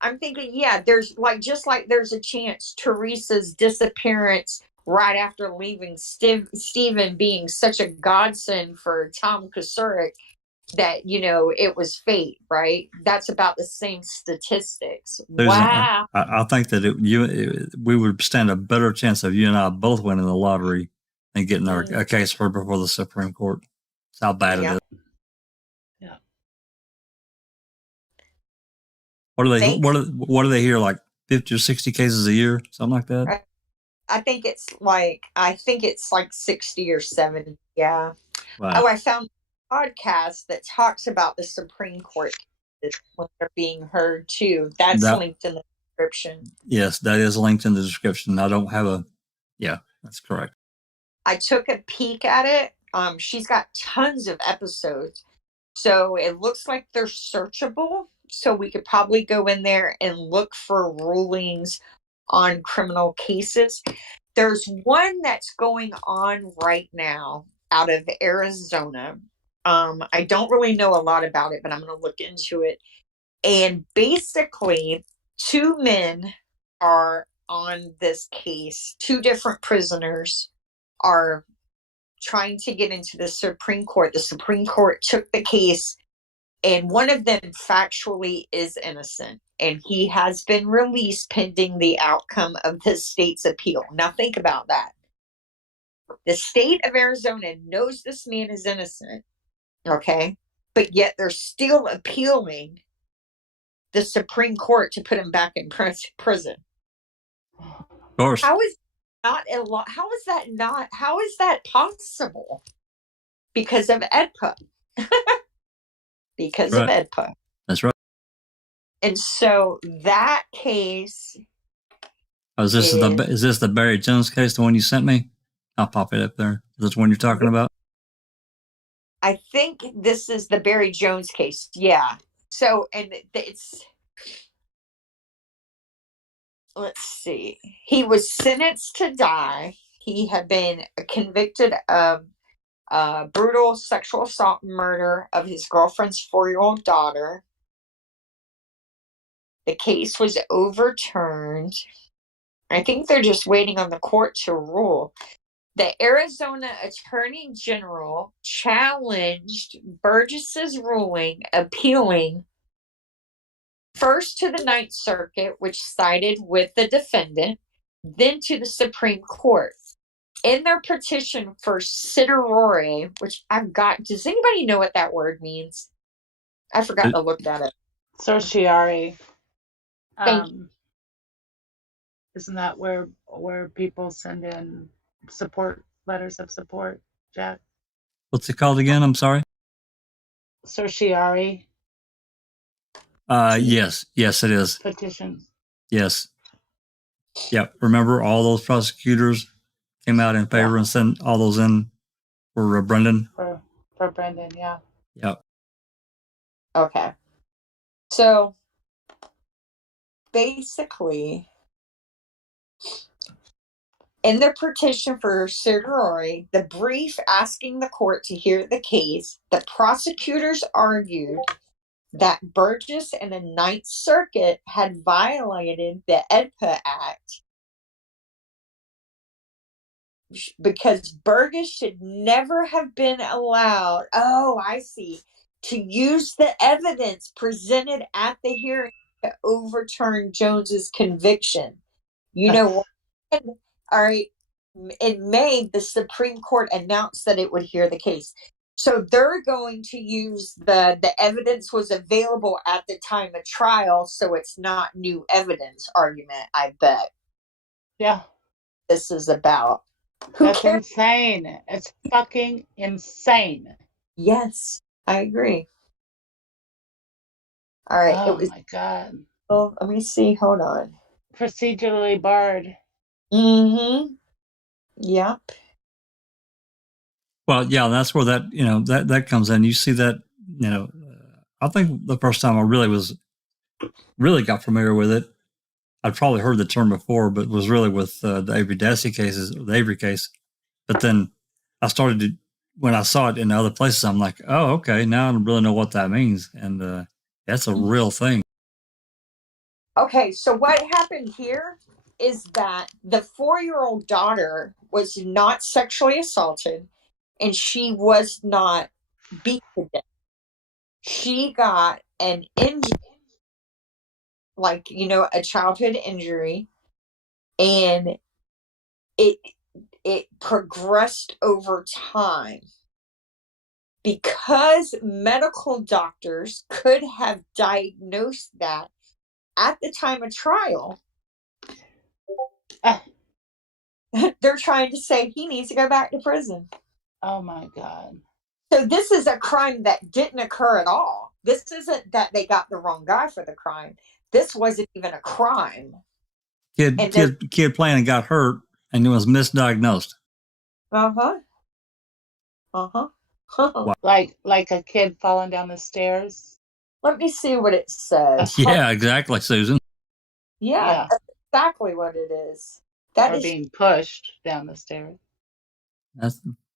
I'm thinking, yeah, there's just like there's a chance Teresa's disappearance right after leaving Stephen being such a godsend for Tom Kasurik that, it was fate, right? That's about the same statistics. Susan, Wow. I think that we would stand a better chance of you and I both winning the lottery than getting a case heard before the Supreme Court. That's how bad it is. Yeah. What do they hear, like 50 or 60 cases a year, something like that? I think it's like 60 or 70. Yeah. Wow. Oh, I found a podcast that talks about the Supreme Court cases when they're being heard too. That's linked in the description. Yes, that is linked in the description. I don't have yeah, that's correct. I took a peek at it. She's got tons of episodes. So it looks like they're searchable. So we could probably go in there and look for rulings on criminal cases. There's one that's going on right now out of Arizona. I don't really know a lot about it, but I'm going to look into it. And basically, 2 men are on this case. 2 different prisoners are trying to get into the Supreme Court. The Supreme Court took the case, and one of them factually is innocent, and he has been released pending the outcome of the state's appeal. Now think about that. The state of Arizona knows this man is innocent, okay? But yet they're still appealing the Supreme Court to put him back in prison. Of course. How is that possible? Because of AEDPA. Because of AEDPA. That's right. And so that case. Is this the Barry Jones case, the one you sent me? I'll pop it up there. Is this the one you're talking about? I think this is the Barry Jones case. Yeah. So, and let's see. He was sentenced to die. He had been convicted of brutal sexual assault and murder of his girlfriend's 4-year-old daughter. The case was overturned. I think they're just waiting on the court to rule. The Arizona Attorney General challenged Burgess's ruling, appealing first to the Ninth Circuit, which sided with the defendant, then to the Supreme Court. In their petition for certiorari, which does anybody know what that word means? I forgot to look at it. Certiorari. Thank you. Isn't that where people send in letters of support, Jack? What's it called again? I'm sorry. Certiorari. Yes, it is. Petition. Yes. Yep. Remember, all those prosecutors came out in favor and sent all those in for Brendan. For Brendan, yeah. Yep. Okay. So basically, in their petition for certiorari, the brief asking the court to hear the case, the prosecutors argued that Burgess and the Ninth Circuit had violated the AEDPA Act because Burgess should never have been allowed, to use the evidence presented at the hearing to overturn Jones's conviction. You know what? All right. In May, the Supreme Court announced that it would hear the case. So they're going to use the evidence was available at the time of trial, so it's not new evidence argument, I bet. Yeah. This is about. That's insane. It's fucking insane. Yes, I agree. All right. Oh my God. Oh, let me see. Hold on. Procedurally barred. Mm-hmm. Yep. Well, yeah, that's where that comes in. You see that, I think the first time I really got familiar with it, I'd probably heard the term before, but was really with the Avery Dassey cases, the Avery case. But then I started to, when I saw it in other places, I'm like, oh, okay, now I really know what that means. And that's a real thing. Okay, so what happened here is that the 4-year-old daughter was not sexually assaulted and she was not beat to death. She got an injury, like, a childhood injury, and it progressed over time because medical doctors could have diagnosed that at the time of trial. They're trying to say he needs to go back to prison. Oh my God. So this is a crime that didn't occur at all. This isn't that they got the wrong guy for the crime. This wasn't even a crime. Kid playing and got hurt and it was misdiagnosed. Uh-huh. Uh-huh. Wow. Like a kid falling down the stairs. Let me see what it says. Yeah, exactly, Susan. Yeah, that's exactly what it is. That or is being pushed down the stairs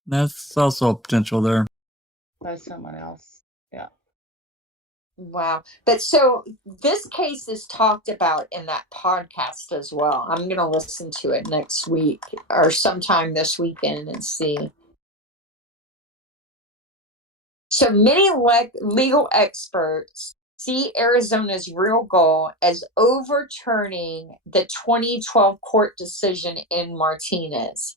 That's also a potential there. by someone else. Yeah. wow. But so this case is talked about in that podcast as well. I'm going to listen to it next week or sometime this weekend and see. So many legal experts see Arizona's real goal as overturning the 2012 court decision in Martinez,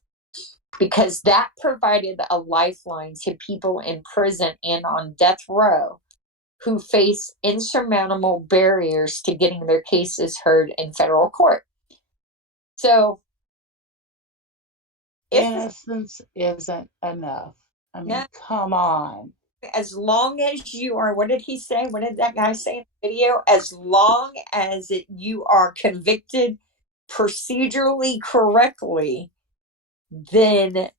because that provided a lifeline to people in prison and on death row who face insurmountable barriers to getting their cases heard in federal court. So, innocence isn't enough. I mean, come on. As long as you are, what did he say? What did that guy say in the video? As long as you are convicted procedurally correctly, then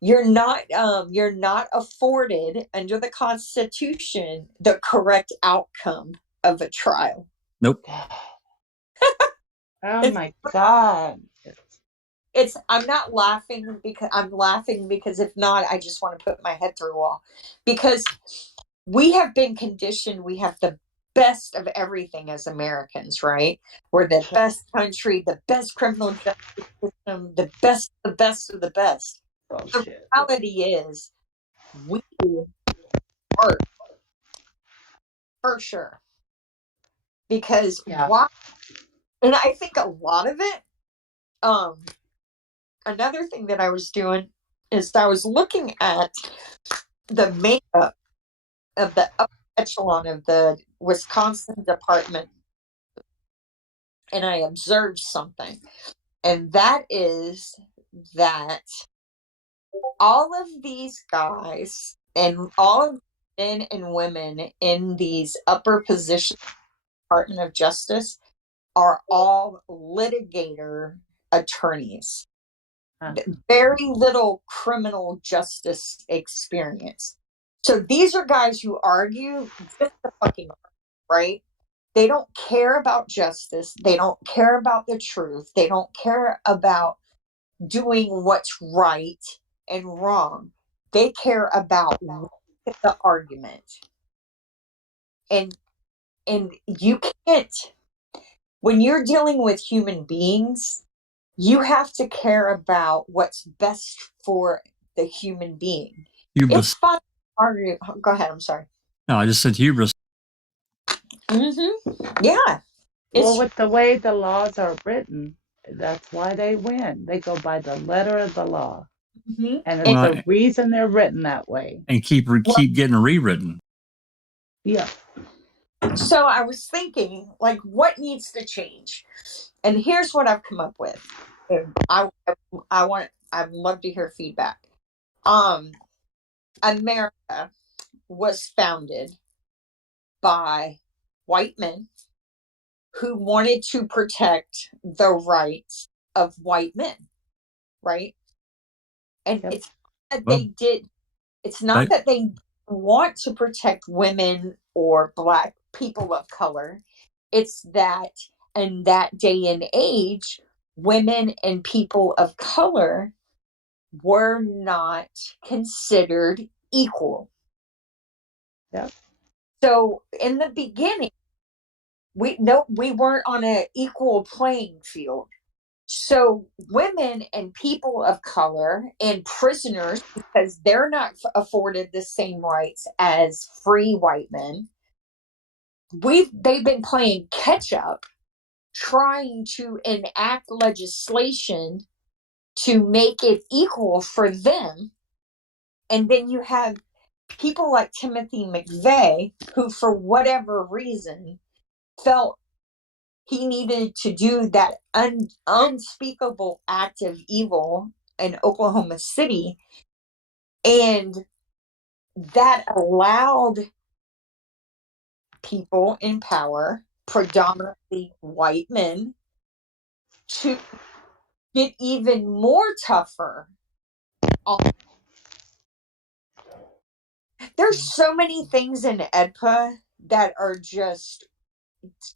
you're not afforded under the Constitution the correct outcome of a trial. Nope. Oh my God. I'm not laughing because I'm laughing because if not, I just want to put my head through a wall, because we have been conditioned. We have the best of everything as Americans, right? We're the best country, the best criminal justice system, the best of the best. The reality is we are, for sure. Because why? And I think a lot of it, another thing that I was doing is I was looking at the makeup of the upper echelon of the Wisconsin Department, and I observed something, and that is that all of these guys and all of men and women in these upper positions, Department of Justice, are all litigator attorneys. Very little criminal justice experience. So these are guys who argue just the fucking right. They don't care about justice. They don't care about the truth. They don't care about doing what's right and wrong. They care about the argument. And you can't, when you're dealing with human beings, you have to care about what's best for the human being. Hubris. It's fun to argue. Go ahead. I'm sorry. No, I just said hubris. Yeah. Well, with the way the laws are written, that's why they win. They go by the letter of the law. And it's the reason they're written that way. And keep getting rewritten. Yeah. So I was thinking, like, what needs to change? And here's what I've come up with. I'd love to hear feedback. America was founded by white men who wanted to protect the rights of white men, right? And it's that they did. It's not that they want to protect women or Black people of color. It's that in that day and age, women and people of color were not considered equal. Yep. So in the beginning, we weren't on an equal playing field. So women and people of color and prisoners, because they're not afforded the same rights as free white men, they've been playing catch up, trying to enact legislation to make it equal for them. And then you have people like Timothy McVeigh, who for whatever reason felt he needed to do that unspeakable act of evil in Oklahoma City. And that allowed people in power, predominantly white men, to get even more tougher. There's so many things in AEDPA that are just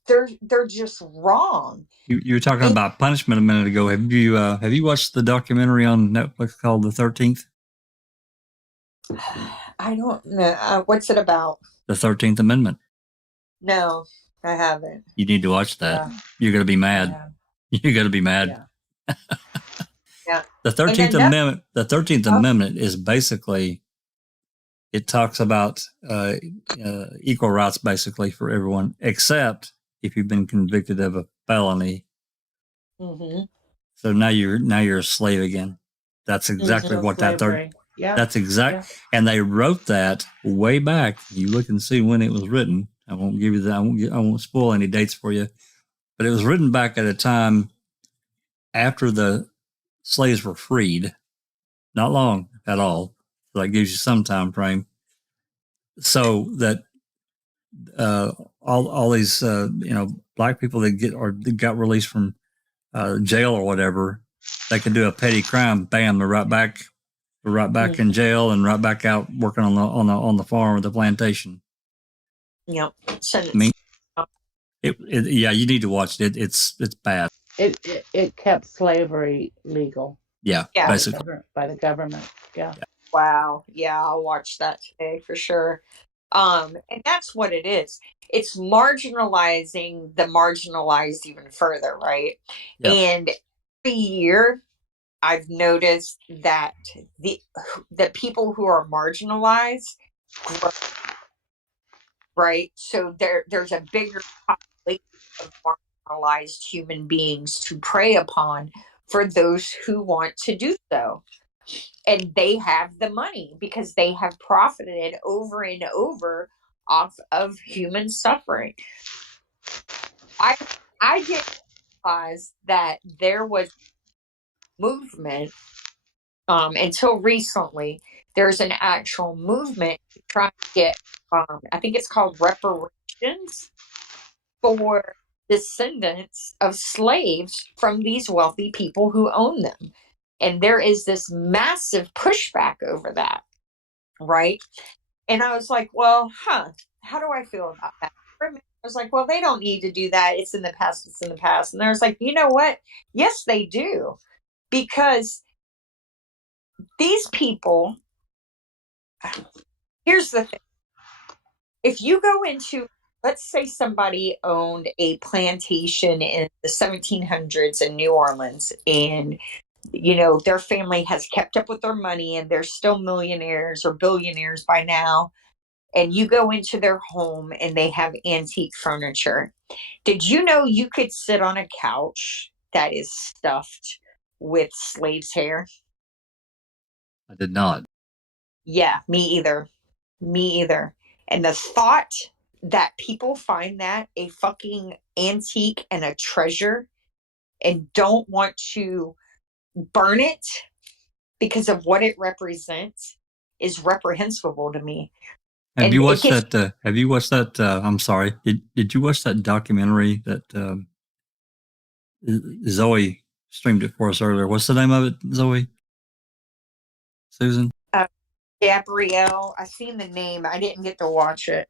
they're just wrong. You were talking about punishment a minute ago. Have you watched the documentary on Netflix called The 13th? I don't know. What's it about? The 13th Amendment. No, I haven't. You need to watch that. Yeah. You're going to be mad. Yeah. You're going to be mad. Yeah. Yeah. The 13th Amendment. The 13th Amendment is basically, it talks about equal rights basically for everyone, except if you've been convicted of a felony. Mm-hmm. So now you're a slave again. That's exactly Digital what slavery. Yeah. That's exact. Yeah. And they wrote that way back. You look and see when it was written. I won't give you that. I won't spoil any dates for you. But it was written back at a time after the slaves were freed. Not long at all. So that gives you some time frame. So that all these Black people that got released from jail or whatever, they could do a petty crime. Bam, they're right back in jail and right back out working on the farm or the plantation. Yep. I mean, yeah, you need to watch it. It's bad. It kept slavery legal. Yeah, basically by the government. Yeah. Wow. Yeah, I'll watch that today for sure. And that's what it is. It's marginalizing the marginalized even further, right? Yep. And every year I've noticed that the people who are marginalized grow, right? So there's a bigger population of marginalized human beings to prey upon for those who want to do so. And they have the money because they have profited over and over off of human suffering. I didn't realize that there was movement until recently. There's an actual movement to try to get, I think it's called reparations for descendants of slaves from these wealthy people who own them. And there is this massive pushback over that, right? And I was like, well, how do I feel about that? I was like, well, they don't need to do that. It's in the past. It's in the past. And I was like, you know what? Yes, they do. Because these people, here's the thing. If you go into, let's say somebody owned a plantation in the 1700s in New Orleans, and their family has kept up with their money and they're still millionaires or billionaires by now. And you go into their home and they have antique furniture. Did you know you could sit on a couch that is stuffed with slaves' hair? I did not. Yeah, me either. And the thought that people find that a fucking antique and a treasure and don't want to burn it because of what it represents is reprehensible to me. Have you watched that? I'm sorry. Did you watch that documentary that Zoe streamed it for us earlier? What's the name of it, Zoe? Susan? Gabrielle. I seen the name. I didn't get to watch it.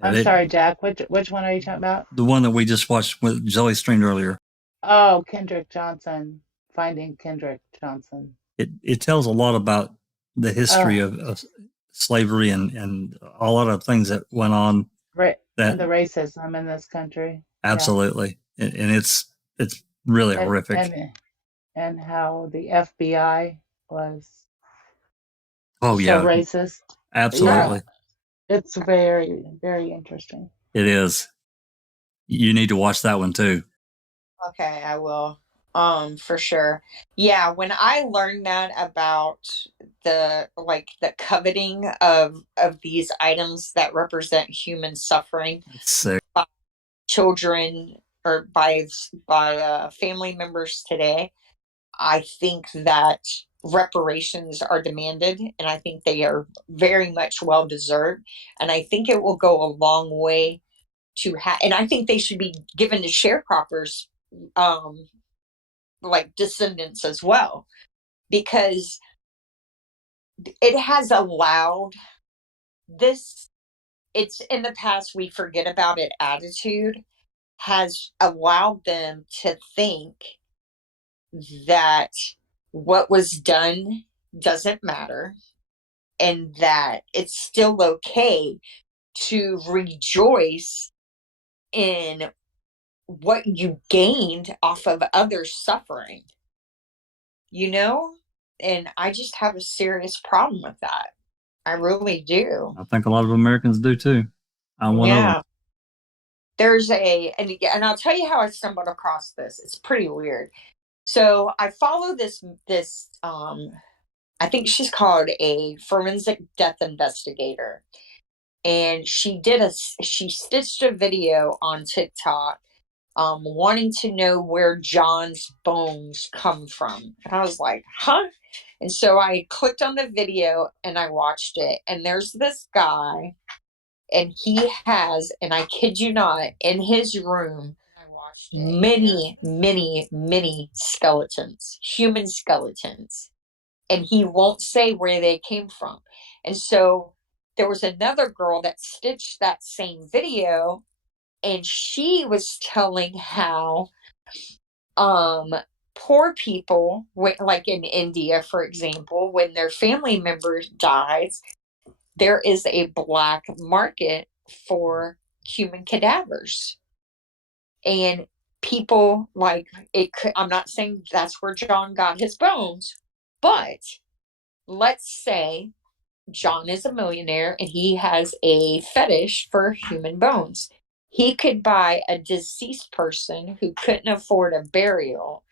I'm It, sorry, Jack. Which one are you talking about? the one that we just watched with Zoe streamed earlier. Oh, Kendrick Johnson. Finding Kendrick Johnson. It tells a lot about the history Oh, of slavery and a lot of things that went on. and That the racism in this country. Yeah. absolutely, and it's really And horrific. and how the FBI was Oh so yeah, racist. absolutely, Yeah, it's very, very interesting. it is. You need to watch that one too. Okay, I will. For sure. Yeah, when I learned that about the coveting of these items that represent human suffering It's sick. by children or by family members today, I think that reparations are demanded, and I think they are very much well deserved. And I think it will go a long way to and I think they should be given to sharecroppers, like descendants as well, because it has allowed this. It's in the past, we forget about it attitude has allowed them to think that what was done doesn't matter, and that it's still okay to rejoice in what you gained off of others suffering, and I just have a serious problem with that. I really do. I think a lot of Americans do too. I'm one of them. Yeah. There's and I'll tell you how I stumbled across this. It's pretty weird. So I follow this I think she's called a forensic death investigator, and she stitched a video on TikTok, wanting to know where John's bones come from. And I was like, huh? And so I clicked on the video and I watched it. And there's this guy, and he has, and I kid you not, in his room, I watched many, many, many skeletons, human skeletons. And he won't say where they came from. And so there was another girl that stitched that same video, and she was telling how poor people, like in India, for example, when their family member dies, there is a black market for human cadavers. And people like it could, I'm not saying that's where John got his bones, but let's say John is a millionaire and he has a fetish for human bones. He could buy a deceased person who couldn't afford a burial,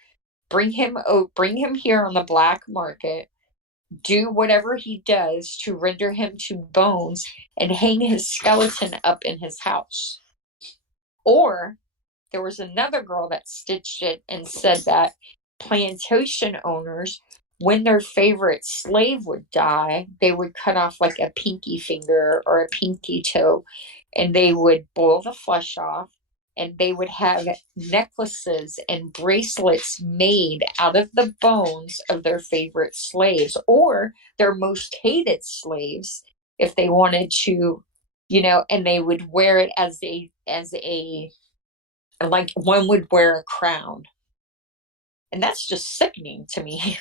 bring him here on the black market, do whatever he does to render him to bones, and hang his skeleton up in his house. Or there was another girl that stitched it and said that plantation owners, when their favorite slave would die, they would cut off like a pinky finger or a pinky toe, and they would boil the flesh off, and they would have necklaces and bracelets made out of the bones of their favorite slaves or their most hated slaves, if they wanted to, and they would wear it as a like one would wear a crown. And that's just sickening to me.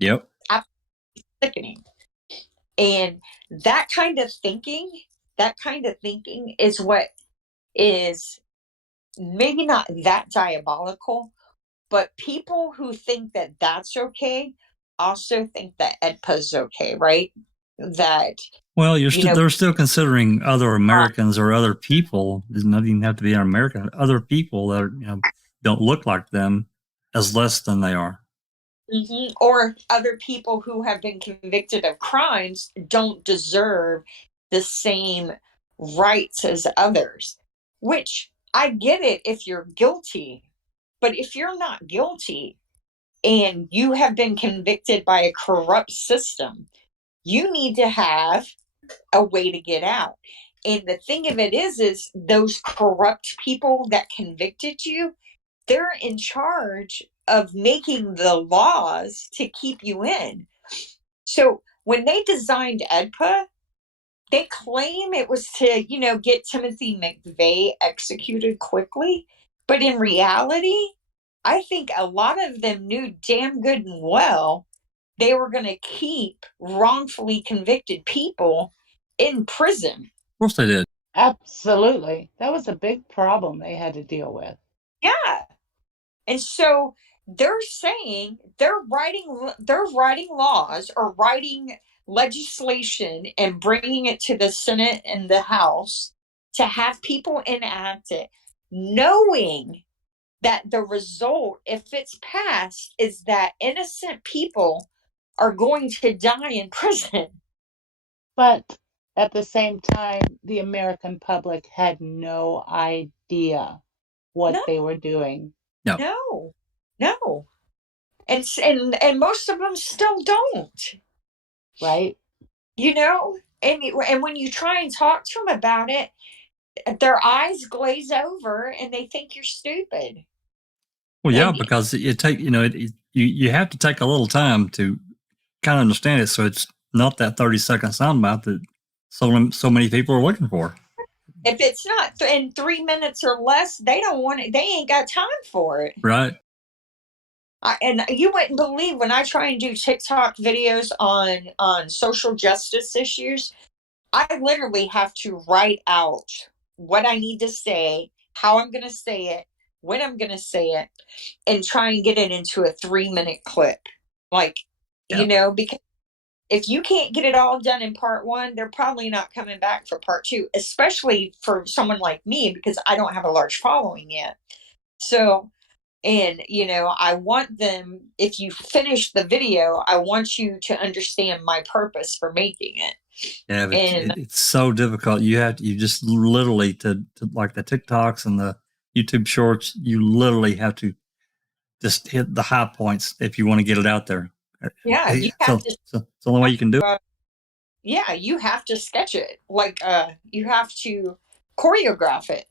Yep. Absolutely sickening. And that kind of thinking is what is maybe not that diabolical, but people who think that that's okay also think that AEDPA is okay, right? That Well, they're still considering other Americans or other people. It doesn't even have to be an American. Other people that are, don't look like them as less than they are. Mm-hmm. Or other people who have been convicted of crimes don't deserve the same rights as others, which I get it if you're guilty, but if you're not guilty and you have been convicted by a corrupt system, you need to have a way to get out. And the thing of it is those corrupt people that convicted you, they're in charge of making the laws to keep you in. So when they designed AEDPA, they claim it was to, get Timothy McVeigh executed quickly. But in reality, I think a lot of them knew damn good and well they were going to keep wrongfully convicted people in prison. Of course they did. Absolutely. That was a big problem they had to deal with. Yeah. And so they're saying they're writing laws or writing legislation and bringing it to the Senate and the House to have people enact it, knowing that the result, if it's passed, is that innocent people are going to die in prison. But at the same time, the American public had no idea what No. they were doing. No. And most of them still don't. Right? And when you try and talk to them about it, their eyes glaze over and they think you're stupid. Well, yeah, because you have to take a little time to kind of understand it, so it's not that 30-second soundbite that so many people are looking for. If it's not in 3 minutes or less, they don't want it. They ain't got time for it. Right. And you wouldn't believe when I try and do TikTok videos on social justice issues, I literally have to write out what I need to say, how I'm going to say it, when I'm going to say it, and try and get it into a 3-minute clip. Because if you can't get it all done in part 1, they're probably not coming back for part 2, especially for someone like me, because I don't have a large following yet. So, and, I want them, if you finish the video, I want you to understand my purpose for making it. Yeah, but it's so difficult. You just literally to like the TikToks and the YouTube shorts, you literally have to just hit the high points if you want to get it out there. Yeah, you have to. So it's the only way you can do it. Yeah, you have to sketch it. You have to choreograph it.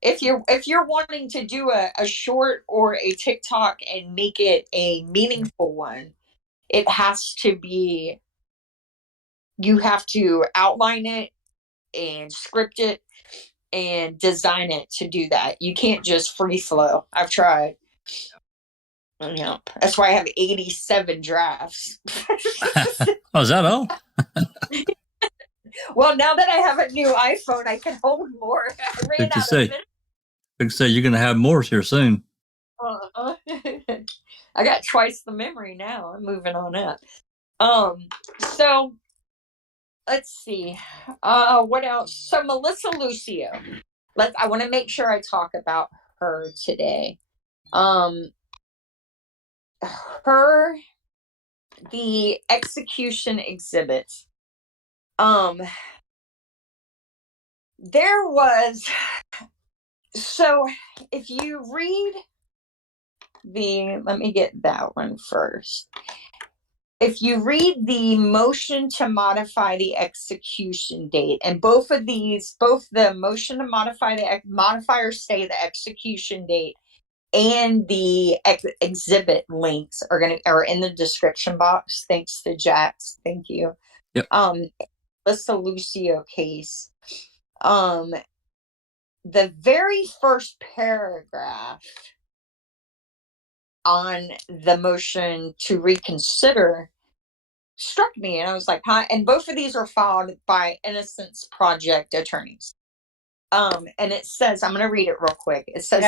If you're wanting to do a short or a TikTok and make it a meaningful one, it has to be. You have to outline it and script it and design it to do that. You can't just free flow. I've tried. Yeah, that's why I have 87 drafts. Oh, is that all? Well, now that I have a new iPhone, I can hold more. I ran out of minutes. Like I say, you're going to have more here soon. I got twice the memory now. I'm moving on up. So let's see. What else? So Melissa Lucio. I want to make sure I talk about her today. The execution exhibits. There was, so if you read let me get that one first. If you read the motion to modify the execution date, and both the motion to modify the modifiers say the execution date and the exhibit links are in the description box. Thanks to Jax. Thank you. Yep. The Lucio case. The very first paragraph on the motion to reconsider struck me, and I was like, huh? And both of these are filed by Innocence Project attorneys. And it says, I'm going to read it real quick. It says,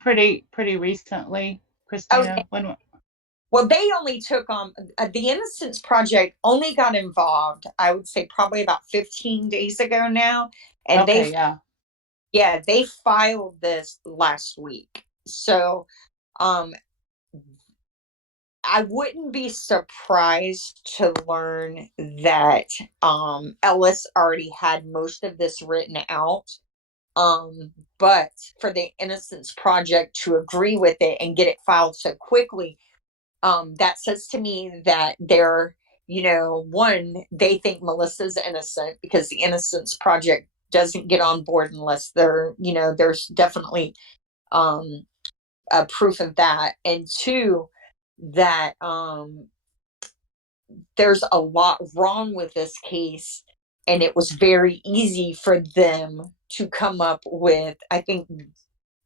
pretty recently, Christina. Okay. Well, they only took the Innocence Project only got involved, I would say probably about 15 days ago now. And they filed this last week. So I wouldn't be surprised to learn that Ellis already had most of this written out. But for the Innocence Project to agree with it and get it filed so quickly, that says to me that they're, one, they think Melissa's innocent because the Innocence Project doesn't get on board unless there's definitely a proof of that. And two, that there's a lot wrong with this case, and it was very easy for them to come up with, I think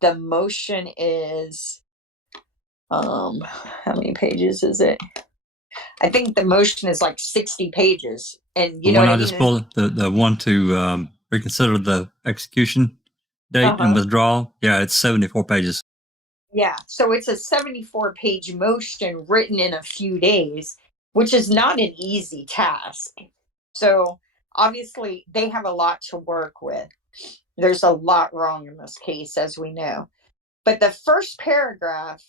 the motion is, how many pages is it? I think the motion is like 60 pages. And The you know one what I I just mean? pulled, the one to reconsider the execution date and withdrawal. Yeah, it's 74 pages. Yeah. So it's a 74-page motion written in a few days, which is not an easy task. So obviously they have a lot to work with. There's a lot wrong in this case, as we know. But the first paragraph,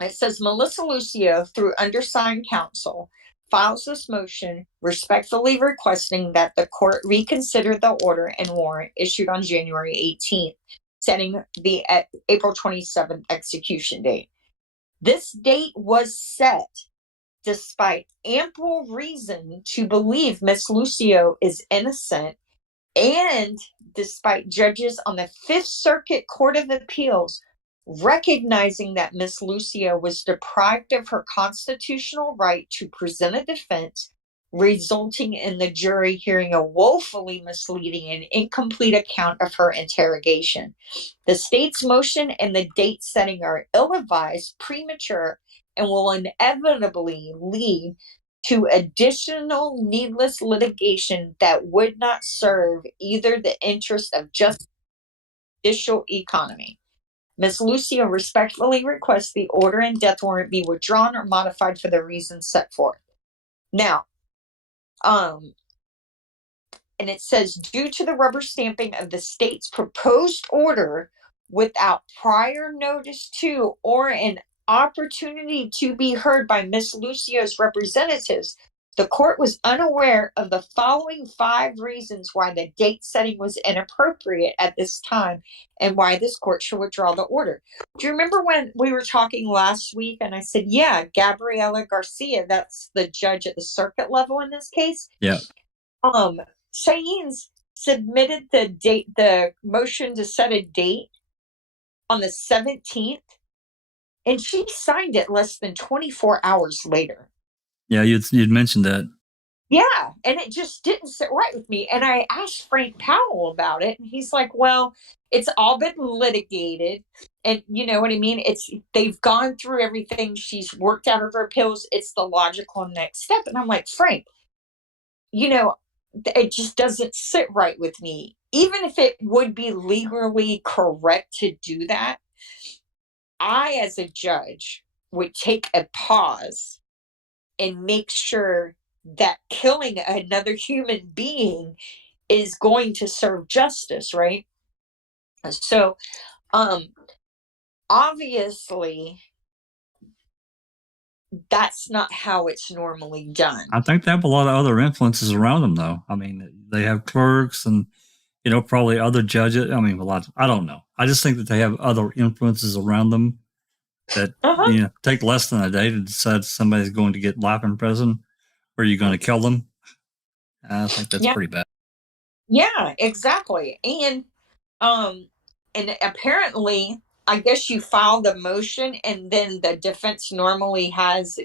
it says Melissa Lucio, through undersigned counsel, files this motion respectfully requesting that the court reconsider the order and warrant issued on January 18th, setting the April 27th execution date. This date was set despite ample reason to believe Miss Lucio is innocent, and despite judges on the Fifth Circuit Court of Appeals recognizing that Miss Lucio was deprived of her constitutional right to present a defense, resulting in the jury hearing a woefully misleading and incomplete account of her interrogation. The state's motion and the date setting are ill-advised, premature, and will inevitably lead to additional needless litigation that would not serve either the interest of judicial economy. Ms. Lucio respectfully requests the order and death warrant be withdrawn or modified for the reasons set forth. Now, and it says, due to the rubber stamping of the state's proposed order without prior notice to or an opportunity to be heard by Ms. Lucio's representatives, the court was unaware of the following 5 reasons why the date setting was inappropriate at this time and why this court should withdraw the order. Do you remember when we were talking last week and I said, yeah, Gabriela Garcia, that's the judge at the circuit level in this case? Yeah. Sainz submitted the motion to set a date on the 17th, and she signed it less than 24 hours later. Yeah, you'd mentioned that. Yeah, and it just didn't sit right with me. And I asked Frank Powell about it, and he's like, well, it's all been litigated. And you know what I mean? They've gone through everything. She's worked out of her appeals. It's the logical next step. And I'm like, Frank, it just doesn't sit right with me. Even if it would be legally correct to do that, I, as a judge, would take a pause and make sure that killing another human being is going to serve justice, right? So, obviously, that's not how it's normally done. I think they have a lot of other influences around them, though. I mean, they have clerks and, probably other judges. I mean, I don't know. I just think that they have other influences around them that, take less than a day to decide somebody's going to get life in prison or you're going to kill them. I think that's pretty bad. Yeah, exactly. And apparently, I guess you file the motion and then the defense normally has,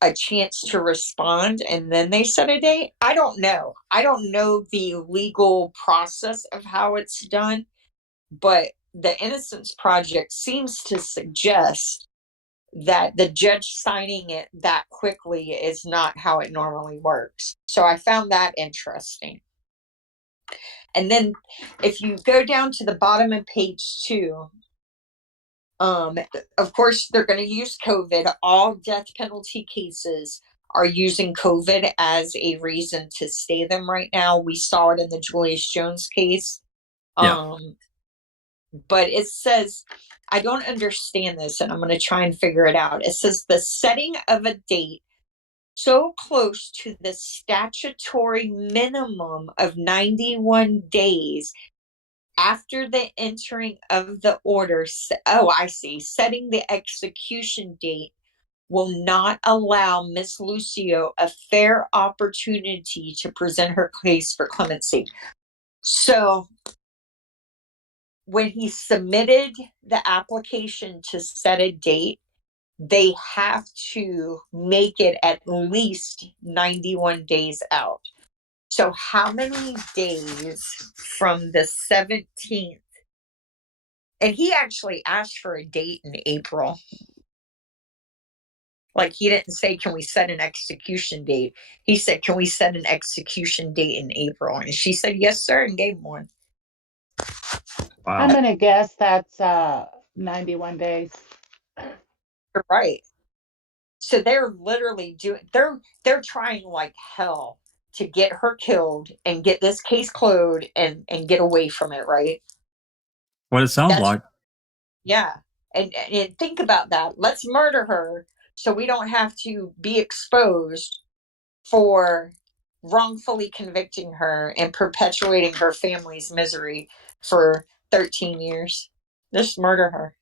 a chance to respond and then they set a date. I don't know. I don't know the legal process of how it's done, but the Innocence Project seems to suggest that the judge signing it that quickly is not how it normally works. So I found that interesting. And then if you go down to the bottom of page 2, of course, they're going to use COVID. All death penalty cases are using COVID as a reason to stay them right now. We saw it in the Julius Jones case. Yeah. But it says, I don't understand this, and I'm going to try and figure it out. It says the setting of a date so close to the statutory minimum of 91 days after the entering of the order. Oh, I see. Setting the execution date will not allow Miss Lucio a fair opportunity to present her case for clemency. So when he submitted the application to set a date, they have to make it at least 91 days out. So how many days from the 17th? And he actually asked for a date in April. Like, he didn't say, can we set an execution date? He said, can we set an execution date in April? And she said, yes, sir, and gave him one. Wow. I'm gonna guess that's 91 days. You're right. So they're literally they're trying like hell to get her killed and get this case closed and get away from it, right? What it sounds That's like. Yeah. And think about that. Let's murder her so we don't have to be exposed for wrongfully convicting her and perpetuating her family's misery for 13 years. Just murder her.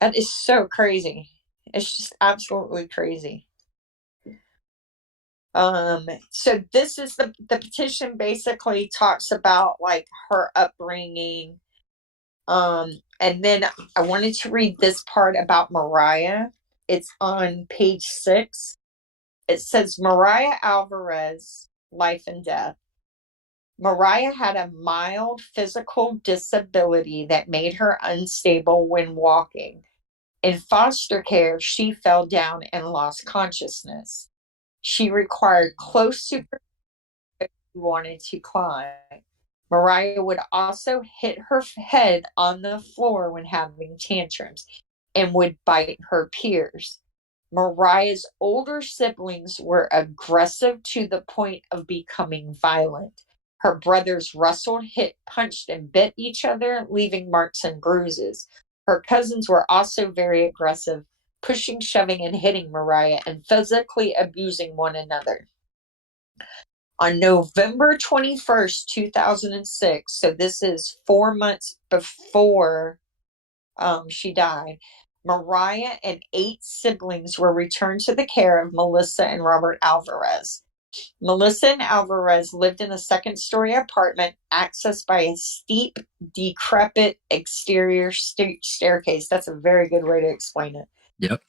That is so crazy. It's just absolutely crazy. So this is the petition basically talks about like her upbringing. And then I wanted to read this part about Mariah. It's on page 6. It says Mariah Alvarez, life and death. Mariah had a mild physical disability that made her unstable when walking. In foster care, she fell down and lost consciousness. She required close supervision if she wanted to climb. Mariah would also hit her head on the floor when having tantrums and would bite her peers. Mariah's older siblings were aggressive to the point of becoming violent. Her brothers wrestled, hit, punched, and bit each other, leaving marks and bruises. Her cousins were also very aggressive, pushing, shoving, and hitting Mariah and physically abusing one another. On November 21st, 2006, so this is 4 months before she died, Mariah and 8 siblings were returned to the care of Melissa and Robert Alvarez. Melissa and Alvarez lived in a second-story apartment accessed by a steep, decrepit exterior staircase. That's a very good way to explain it. Yep.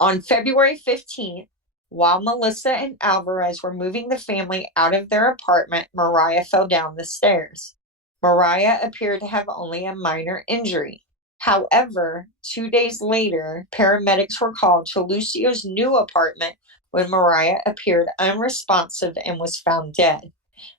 On February 15th, while Melissa and Alvarez were moving the family out of their apartment, Mariah fell down the stairs. Mariah appeared to have only a minor injury. However, 2 days later, paramedics were called to Lucio's new apartment when Mariah appeared unresponsive and was found dead.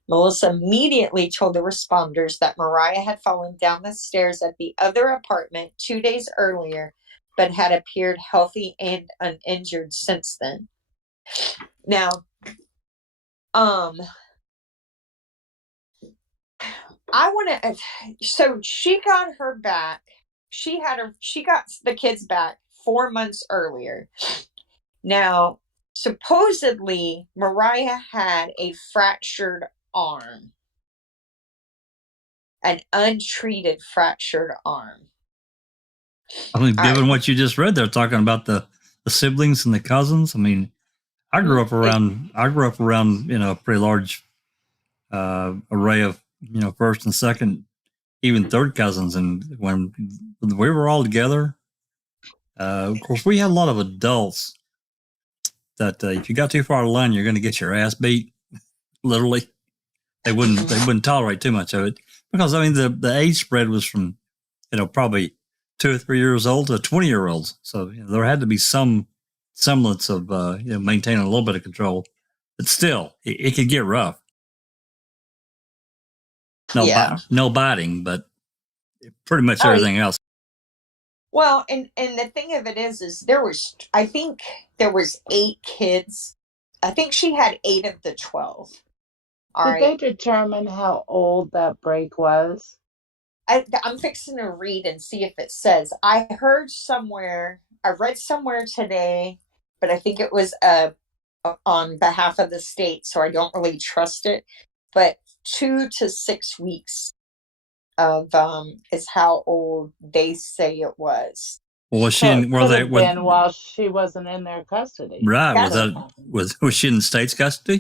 Melissa immediately told the responders that Mariah had fallen down the stairs at the other apartment 2 days earlier, but had appeared healthy and uninjured since then. Now, I want to. So she got her back. She got the kids back 4 months earlier. Now, supposedly, Mariah had a fractured arm, an untreated fractured arm. I mean, given what you just read, they're talking about the siblings and the cousins. I mean, I grew up around a pretty large array of first and second, even third cousins, and when we were all together, of course, we had a lot of adults that if you got too far out of line, you're going to get your ass beat. Literally, they wouldn't tolerate too much of it because I mean the age spread was from probably 2 or 3 years old to 20-year-olds, so there had to be some semblance of maintaining a little bit of control, but still it could get rough. No biting, but pretty much everything else. Well, and the thing of it is I think there was 8 kids. I think she had 8 of the 12. Did they determine how old that break was? I'm fixing to read and see if it says. I read somewhere today, but I think it was on behalf of the state, so I don't really trust it. But 2 to 6 weeks of is how old they say it was. Well, was she So in? Were they? have been while she wasn't in their custody. Right? Yeah. Was she in state's custody?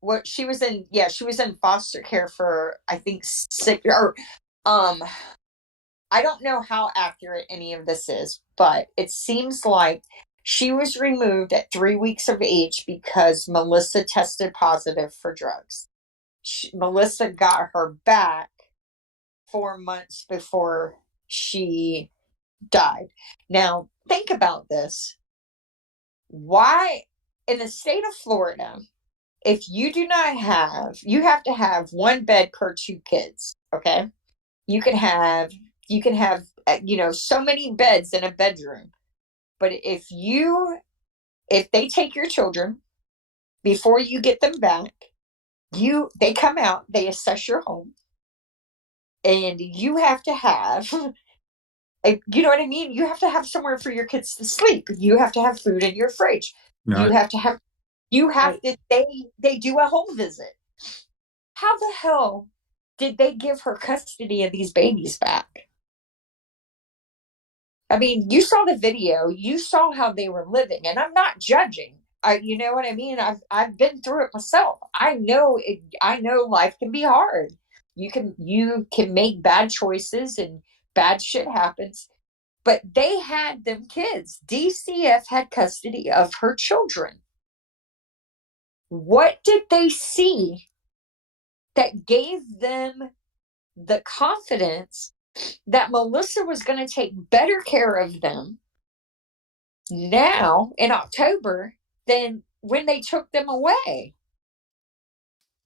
What she was in? Yeah, she was in foster care for I think 6 or I don't know how accurate any of this is, but it seems like she was removed at 3 weeks of age because Melissa tested positive for drugs. Melissa got her back 4 months before she died. Now, think about this. Why, in the state of Florida, if you do not have, you have to have one bed per 2 kids, okay? You can have, so many beds in a bedroom. But if they take your children before you get them back, they come out, they assess your home, and you have to have, you know what I mean? You have to have somewhere for your kids to sleep. You have to have food in your fridge. Right. You have to, they do a home visit. How the hell did they give her custody of these babies back? I mean, you saw the video, you saw how they were living, and I'm not judging. You know what I mean? I've been through it myself. I know life can be hard. You can make bad choices and bad shit happens. But they had them kids. DCF had custody of her children. What did they see that gave them the confidence that Melissa was going to take better care of them now in October than when they took them away?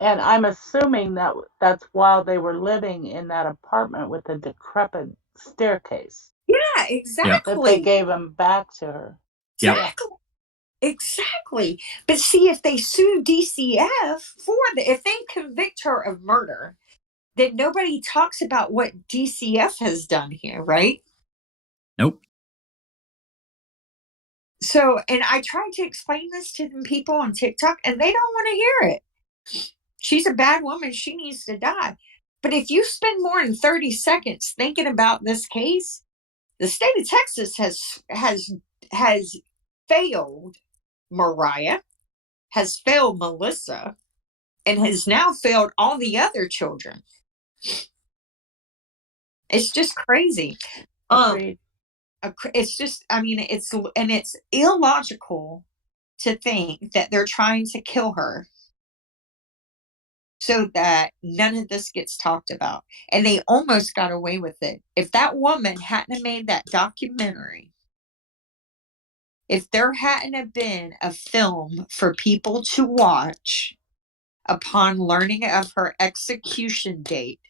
And I'm assuming that that's while they were living in that apartment with the decrepit staircase. Yeah, exactly. That they gave them back to her. Exactly. Yeah. Exactly. But see, if they sue DCF if they convict her of murder, then nobody talks about what DCF has done here, right? Nope. So, and I tried to explain this to them people on TikTok, and they don't want to hear it. She's a bad woman. She needs to die. But if you spend more than 30 seconds thinking about this case, the state of Texas has failed Mariah, has failed Melissa, and has now failed all the other children. It's just crazy. Agreed. It's just, I mean, it's illogical to think that they're trying to kill her so that none of this gets talked about. And they almost got away with it. If that woman hadn't made that documentary, if there hadn't have been a film for people to watch upon learning of her execution date,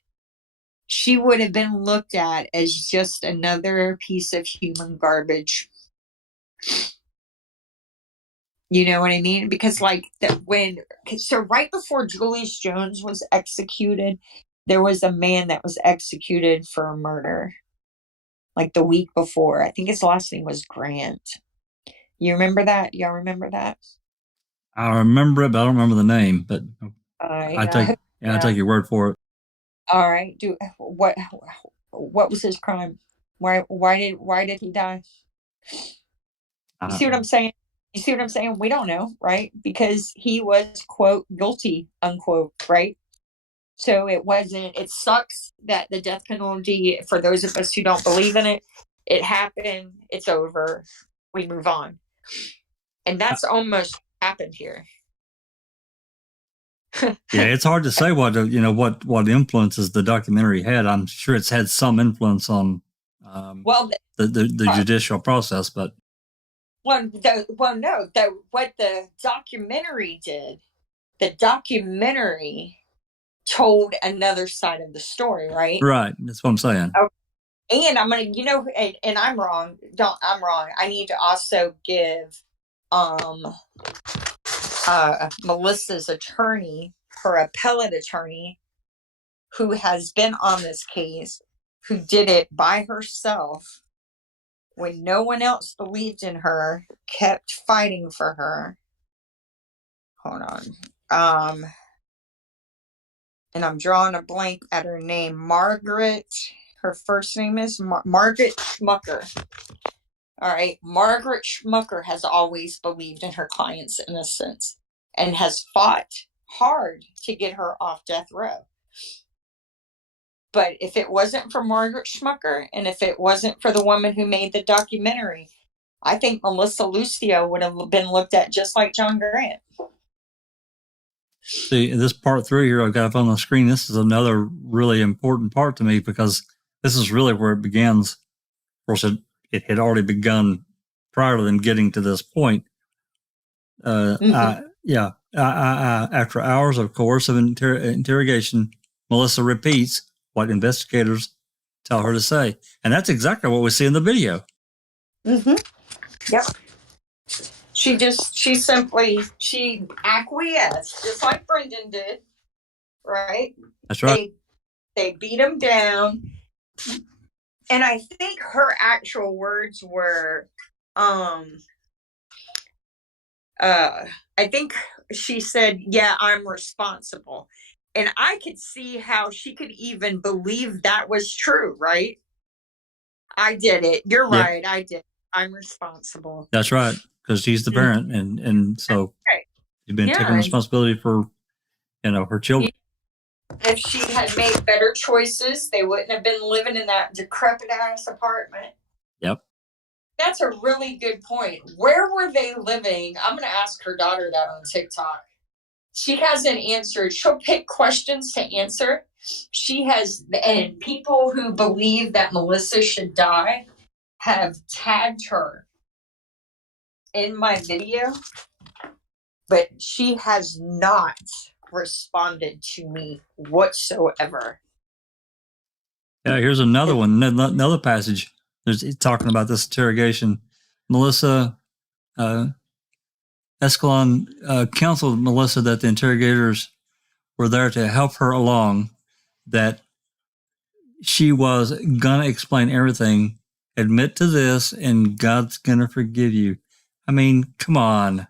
she would have been looked at as just another piece of human garbage. You know what I mean? Because right before Julius Jones was executed, there was a man that was executed for a murder. Like the week before. I think his last name was Grant. You remember that? Y'all remember that? I remember it, but I don't remember the name. But I take your word for it. All right. What was his crime? Why did he die? You see what I'm saying? You see what I'm saying? We don't know, right? Because he was, quote, guilty, unquote, right? So it sucks that the death penalty, for those of us who don't believe in it happened, it's over, we move on. And that's almost happened here. Yeah, it's hard to say what influences the documentary had. I'm sure it's had some influence on the judicial process, but what the documentary did, the documentary told another side of the story, right? Right, that's what I'm saying. Okay. And I'm gonna, and I'm wrong. I'm wrong. I need to also give Melissa's attorney, her appellate attorney, who has been on this case, who did it by herself when no one else believed in her, kept fighting for her. Hold on. And I'm drawing a blank at her name. Margaret. Her first name is Margaret Schmucker. All right. Margaret Schmucker has always believed in her client's innocence and has fought hard to get her off death row. But if it wasn't for Margaret Schmucker, and if it wasn't for the woman who made the documentary, I think Melissa Lucio would have been looked at just like John Grant. See, this part 3 here I've got up on the screen, this is another really important part to me, because this is really where it begins. Of course, it had already begun prior to them getting to this point. After hours of coercive interrogation, Melissa repeats what investigators tell her to say. And that's exactly what we see in the video. Mm-hmm. Yep. She simply acquiesced, just like Brendan did, right? That's right. They beat him down. And I think her actual words were, I think she said, yeah, I'm responsible. And I could see how she could even believe that was true, right? I did it. You're right. I did. I'm responsible. That's right. Because she's the parent. And so she's been taking responsibility for, her children. If she had made better choices, they wouldn't have been living in that decrepit ass apartment. Yep. That's a really good point. Where were they living? I'm going to ask her daughter that on TikTok. She hasn't answered. She'll pick questions to answer. She has, and people who believe that Melissa should die have tagged her in my video, but she has not responded to me whatsoever. Yeah, here's another one, another passage. It's talking about this interrogation. Melissa Escalon counseled Melissa that the interrogators were there to help her along, that she was going to explain everything, admit to this, and God's going to forgive you. I mean, come on.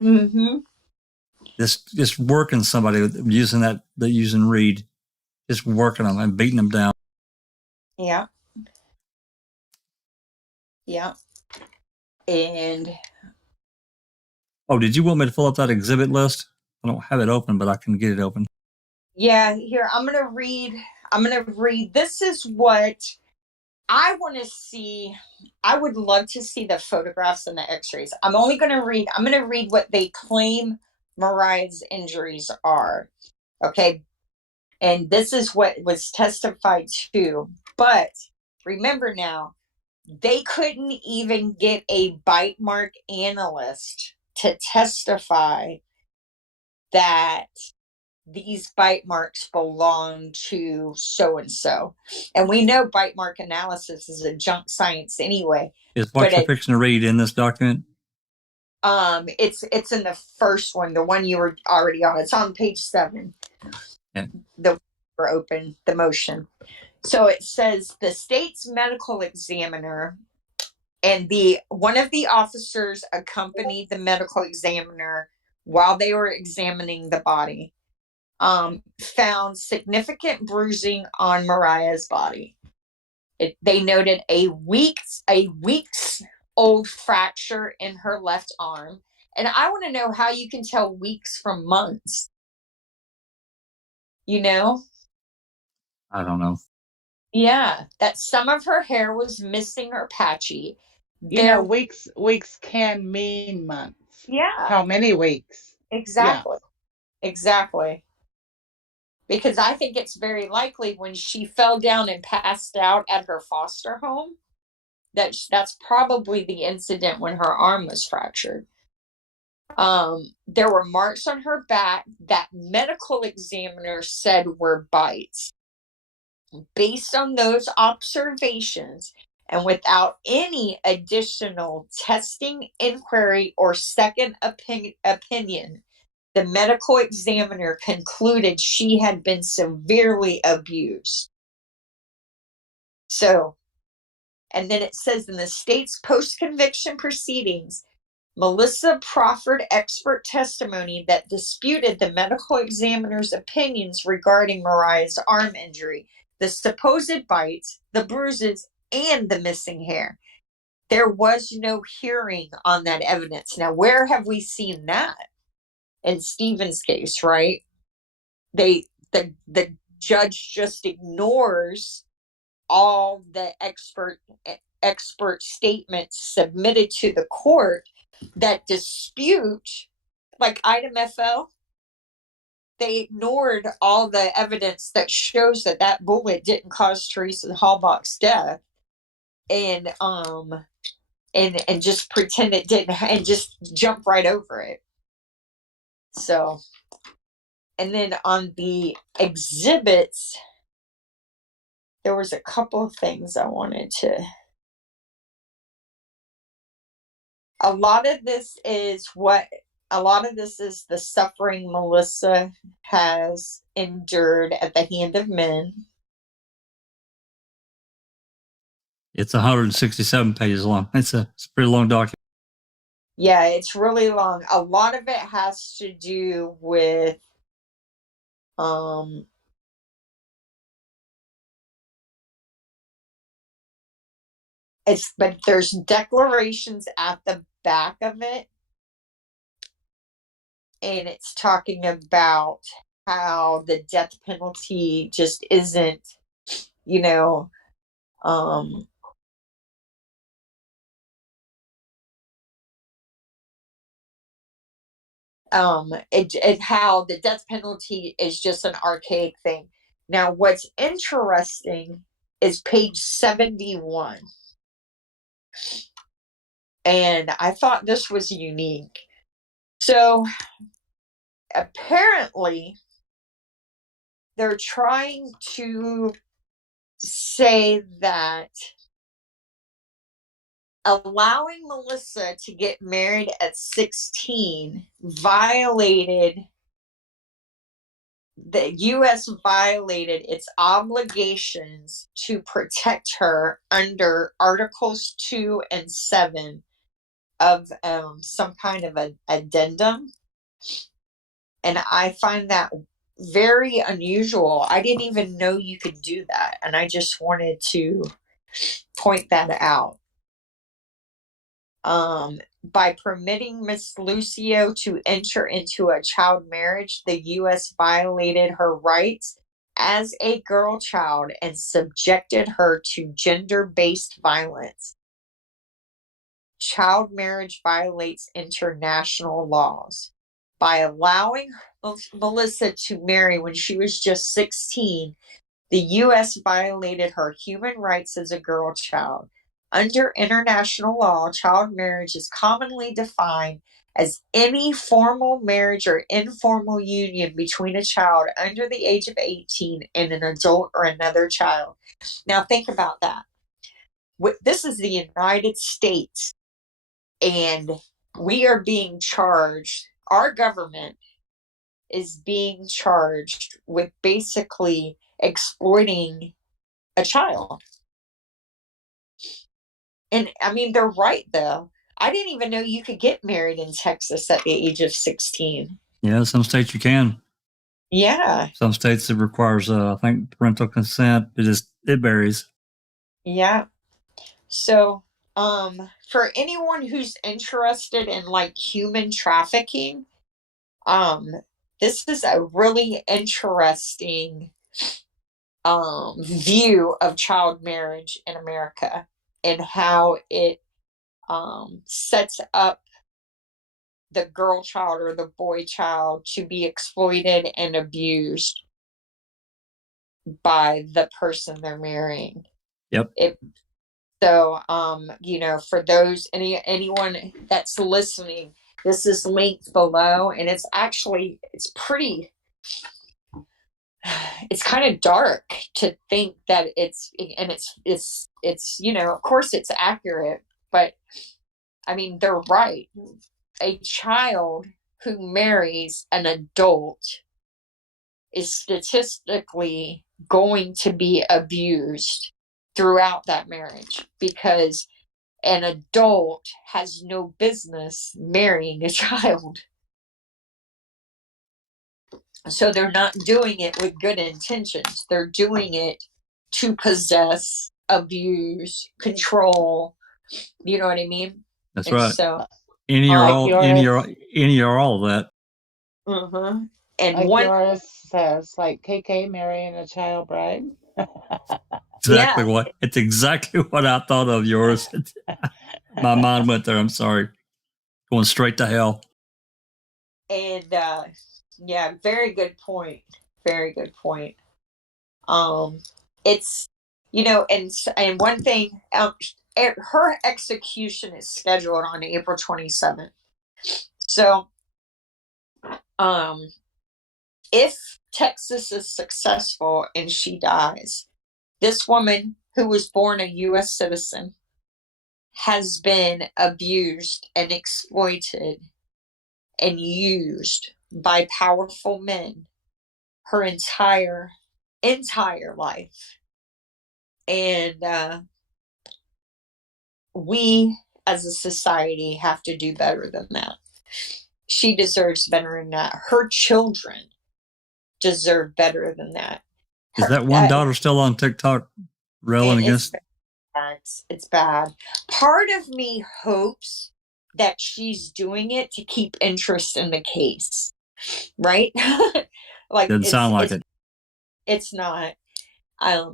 Mm-hmm. Just working somebody using Reed, just working them and beating them down. Yeah. Yeah. And oh, did you want me to fill up that exhibit list? I don't have it open, but I can get it open. Yeah, here, I'm going to read. This is what I want to see. I would love to see the photographs and the x-rays. I'm going to read what they claim Mariah's injuries are. Okay. And this is what was testified to. But remember now, they couldn't even get a bite mark analyst to testify that these bite marks belong to so-and-so. And we know bite mark analysis is a junk science anyway. Is what you're fixing to read in this document? It's in the first one, the one you were already on. It's on page 7. Yeah. The open, the motion. So it says the state's medical examiner and one of the officers accompanied the medical examiner while they were examining the body. Found significant bruising on Mariah's body. They noted a weeks old fracture in her left arm. And I want to know how you can tell weeks from months. I don't know. Yeah, that some of her hair was missing or patchy. Weeks can mean months. Yeah. How many weeks? Exactly. Yeah. Exactly. Because I think it's very likely when she fell down and passed out at her foster home, that's probably the incident when her arm was fractured. There were marks on her back that medical examiner said were bites. Based on those observations, and without any additional testing, inquiry, or second opinion, the medical examiner concluded she had been severely abused. So, and then it says in the state's post-conviction proceedings, Melissa proffered expert testimony that disputed the medical examiner's opinions regarding Mariah's arm injury, the supposed bites, the bruises, and the missing hair. There was no hearing on that evidence. Now, where have we seen that? In Stephen's case, right? The judge just ignores all the expert statements submitted to the court that dispute, like item FL. They ignored all the evidence that shows that that bullet didn't cause Teresa Halbach's death, and just pretend it didn't, and just jump right over it. So, and then on the exhibits, there was a couple of things I wanted to. A lot of this is the suffering Melissa has endured at the hand of men. It's 167 pages long. It's a pretty long document. Yeah, it's really long. A lot of it has to do with but there's declarations at the back of it, and it's talking about how the death penalty just isn't, how the death penalty is just an archaic thing. Now, what's interesting is page 71. And I thought this was unique. So apparently they're trying to say that allowing Melissa to get married at 16 the U.S. violated its obligations to protect her under Articles 2 and 7 of some kind of an addendum. And I find that very unusual. I didn't even know you could do that. And I just wanted to point that out. By permitting Miss Lucio to enter into a child marriage, the U.S. violated her rights as a girl child and subjected her to gender-based violence. Child marriage violates international laws. By allowing Melissa to marry when she was just 16, the U.S. violated her human rights as a girl child. Under international law, child marriage is commonly defined as any formal marriage or informal union between a child under the age of 18 and an adult or another child. Now think about that. This is the United States, and we are being charged, our government is being charged with basically exploiting a child. And I mean, they're right, though. I didn't even know you could get married in Texas at the age of 16. Yeah, some states you can. Yeah. Some states it requires, I think, parental consent. It varies. Yeah. So, for anyone who's interested in like human trafficking, this is a really interesting view of child marriage in America and how it sets up the girl child or the boy child to be exploited and abused by the person they're marrying. Yep. So, for those, anyone that's listening, this is linked below, and it's kind of dark to think that it's of course it's accurate, but I mean, they're right. A child who marries an adult is statistically going to be abused throughout that marriage because an adult has no business marrying a child. So they're not doing it with good intentions. They're doing it to possess, abuse, control. You know what I mean? That's and right. So Any or all of that. Mm-hmm. And Like one, yours says, like KK marrying a child bride. Exactly yeah, what it's exactly what I thought of yours. My mind went there. I'm sorry. Going straight to hell. and yeah, very good point. Very good point. Um, it's, and one thing, her execution is scheduled on April 27th. So, um, if Texas is successful and she dies, this woman who was born a U.S. citizen has been abused and exploited and used by powerful men her entire life. And we as a society have to do better than that. She deserves better than that. Her children deserve better than that. Is that one daughter still on TikTok railing against? It's bad. Part of me hopes that she's doing it to keep interest in the case, right? Like Doesn't sound like it. It's not.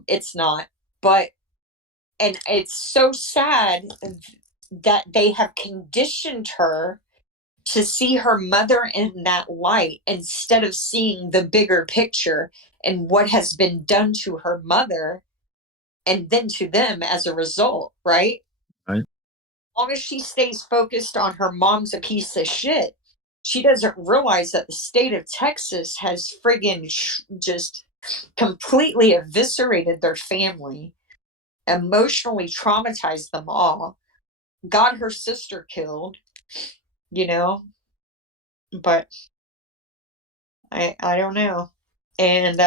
It's not. But and it's so sad that they have conditioned her to see her mother in that light instead of seeing the bigger picture and what has been done to her mother and then to them as a result, right? Right. As long as she stays focused on her mom's a piece of shit, she doesn't realize that the state of Texas has friggin' just completely eviscerated their family, emotionally traumatized them all, got her sister killed, you know, but I don't know. And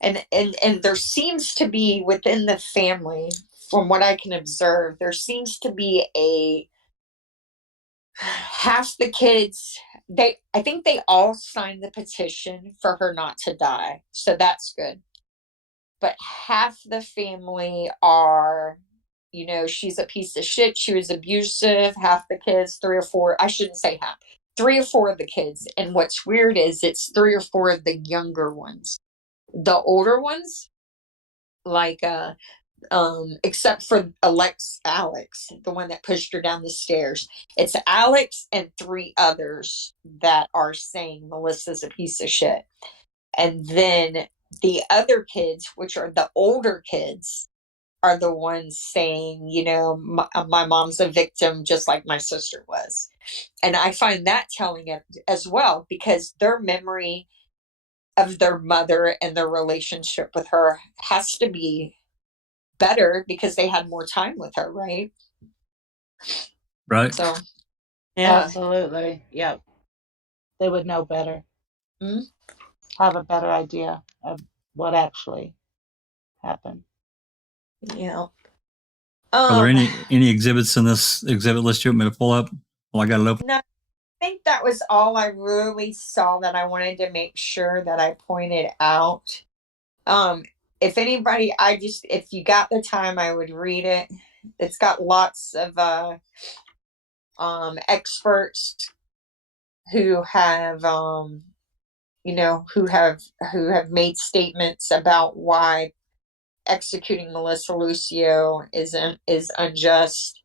and there seems to be within the family, from what I can observe, there seems to be a half the kids, I think they all signed the petition for her not to die. So that's good. But half the family are, she's a piece of shit. She was abusive. Half the kids, three or four, I shouldn't say half, three or four of the kids. And what's weird is it's three or four of the younger ones. The older ones, like, except for Alex, the one that pushed her down the stairs. It's Alex and three others that are saying Melissa's a piece of shit. And then the other kids, which are the older kids, are the ones saying, my mom's a victim just like my sister was. And I find that telling as well, because their memory of their mother and their relationship with her has to be better because they had more time with her, right? Right. So, yeah. Absolutely. Yep. They would know better, Mm-hmm. have a better idea of what actually happened. Yeah. Are there any exhibits in this exhibit list you want me to pull up? Well, I got it open. No, I think that was all I really saw that I wanted to make sure that I pointed out. If anybody, if you got the time, I would read it. It's got lots of experts who have who have made statements about why executing Melissa Lucio is unjust.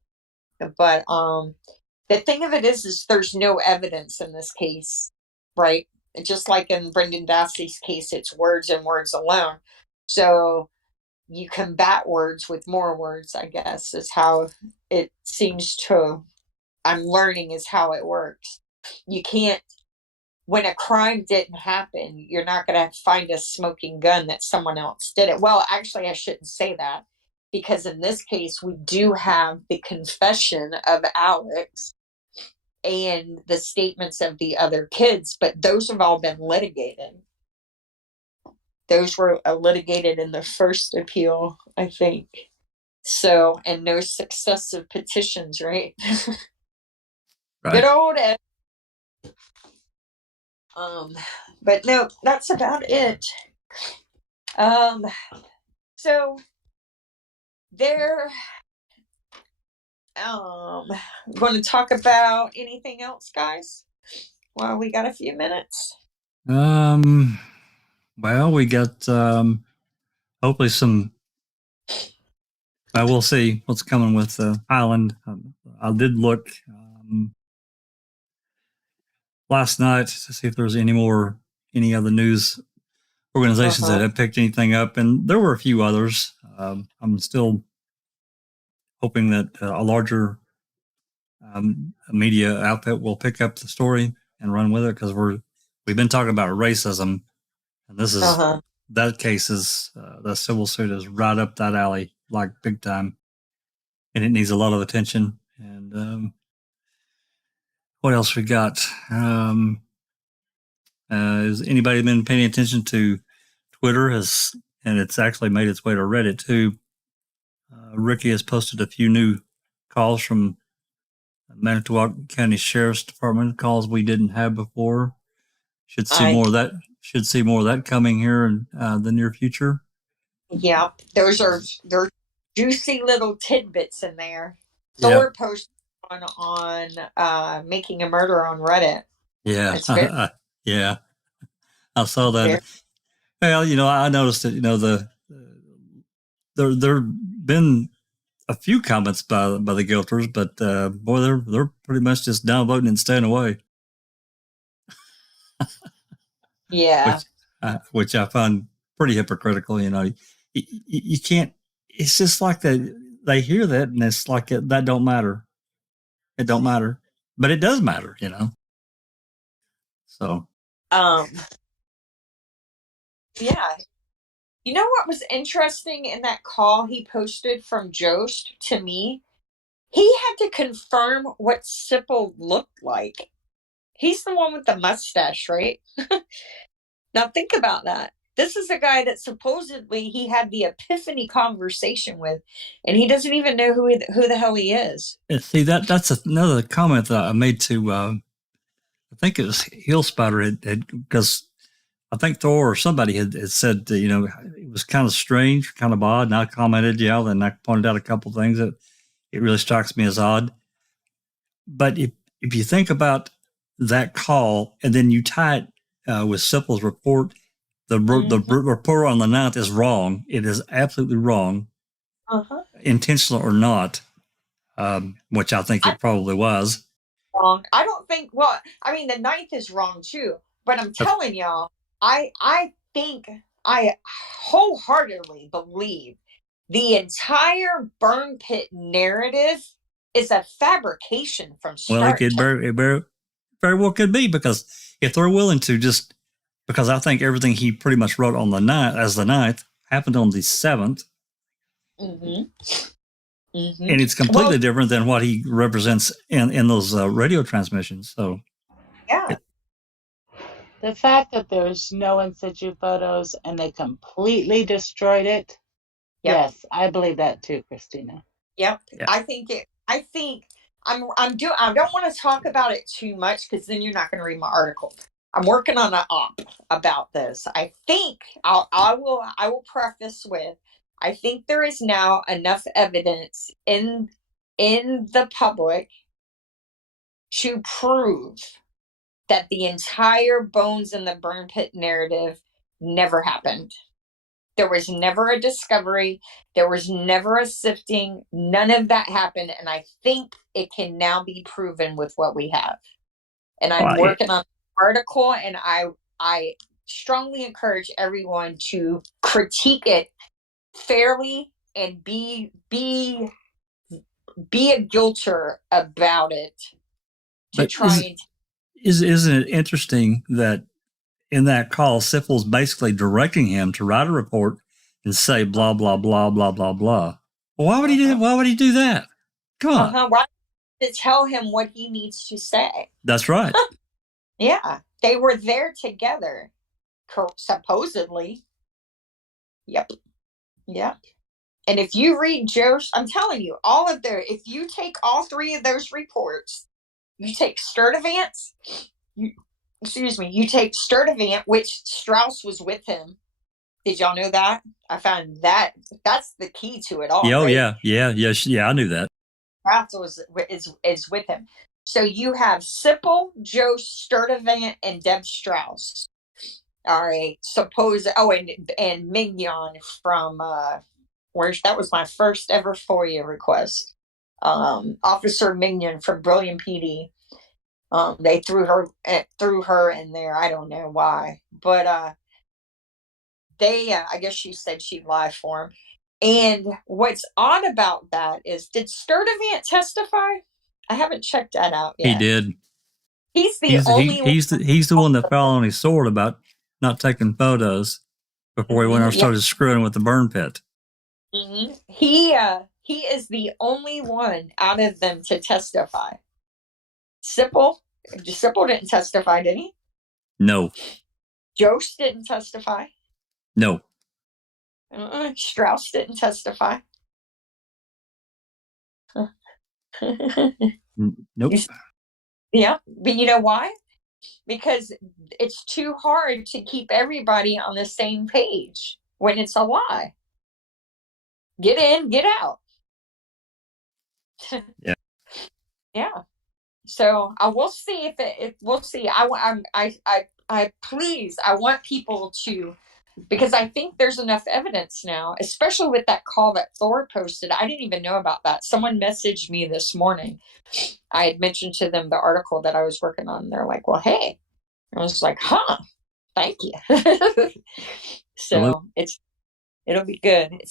But the thing of it is there's no evidence in this case, right? Just like in Brendan Dassey's case, it's words and words alone. So you combat words with more words, I guess, is how it seems to, I'm learning is how it works. You can't, when a crime didn't happen, you're not going to find a smoking gun that someone else did it. Well, actually, I shouldn't say that, because in this case, we do have the confession of Alex and the statements of the other kids, but those have all been litigated. Those were litigated in the first appeal, I think. So, and no successive petitions, right? Right. Good old Ed. But no, that's about it. So there, going to talk about anything else, guys? while we got a few minutes? Well, we got hopefully some. We'll see what's coming with Highland. I did look last night to see if there was any other news organizations that had picked anything up, and there were a few others. I'm still hoping that a larger media outfit will pick up the story and run with it, because we've been talking about racism, and this is that case is the civil suit is right up that alley, like big time, and it needs a lot of attention. And what else we got? Has anybody been paying attention to Twitter? And it's actually made its way to Reddit too. Ricky has posted a few new calls from Manitowoc County Sheriff's Department, calls we didn't have before. Should see more of that. Should see more of that coming here in the near future. Yeah, they're juicy little tidbits in there. Thor posted one on making a murder on Reddit. Yeah, yeah, I saw that. Well, I noticed that there been a few comments by the guilters, but boy, they're pretty much just downvoting and staying away. Yeah, which I find pretty hypocritical. You can't. It's just like they hear that, and it's like that don't matter. It don't matter, but it does matter. So. Yeah. You know what was interesting in that call he posted from Jost to me? He had to confirm what Sipple looked like. He's the one with the mustache, right? Now think about that. This is a guy that supposedly he had the epiphany conversation with, and he doesn't even know who the hell he is. See, that's another comment that I made to, I think it was Heel Spider, because I think Thor or somebody had said, it was kind of strange, kind of odd, and I commented, and I pointed out a couple things that it really strikes me as odd. But if you think about that call, and then you tie it with Sipple's report, the report on the 9th is wrong. It is absolutely wrong, intentional or not, which I think it probably was. Wrong. I don't think, the 9th is wrong too, but I'm telling y'all, I think I wholeheartely believe the entire burn pit narrative is a fabrication from start. Well, it very well could be, because if they're willing to because I think everything he pretty much wrote on the 9th happened on the 7th. And it's completely different than what he represents in those radio transmissions. So, yeah. The fact that there's no in situ photos and they completely destroyed it. Yep. Yes, I believe that too, Christina. Yep. Yeah. I don't want to talk about it too much, because then you're not going to read my article. I'm working on an op about this. I think I will preface with, I think there is now enough evidence in the public to prove that the entire bones in the burn pit narrative never happened. There was never a discovery. There was never a sifting. None of that happened. And I think it can now be proven with what we have. And I'm working on an article, and I strongly encourage everyone to critique it fairly and be a guilter about it. Isn't it interesting that in that call, Sipple's basically directing him to write a report and say blah blah blah blah blah blah? Well, why would he do that? Why would he do that? Come on. Why to tell him what he needs to say? That's right. Yeah, they were there together, supposedly. Yep. And if you read Joe's, I'm telling you, if you take all three of those reports, you take Sturdivant's, you take Sturdivant, which Strauss was with him. Did y'all know that? I found that's the key to it all. Oh, right? yeah, I knew that. Strauss is with him. So you have Sipple, Joe Sturdivant, and Deb Strauss. All right. And Mignon from that was my first ever FOIA request. Officer Mignon from Brilliant PD. They threw her in there. I don't know why, but I guess she said she'd lie for him. And what's odd about that is, did Sturdivant testify? I haven't checked that out yet. He did. He's the only one. He's the one that fell on his sword about not taking photos before he went and started screwing with the burn pit. Mm-hmm. He is the only one out of them to testify. Sipple didn't testify, did he? No. Jost didn't testify. No. Strauss didn't testify. Nope. Yeah, but you know why? Because it's too hard to keep everybody on the same page when it's a lie. Get in, get out. Yeah. Yeah. So I will see we'll see. I want people to, because I think there's enough evidence now, especially with that call that Thor posted. I didn't even know about that. Someone messaged me this morning. I had mentioned to them the article that I was working on. They're like, well, hey. I was like, thank you. So it'll be good.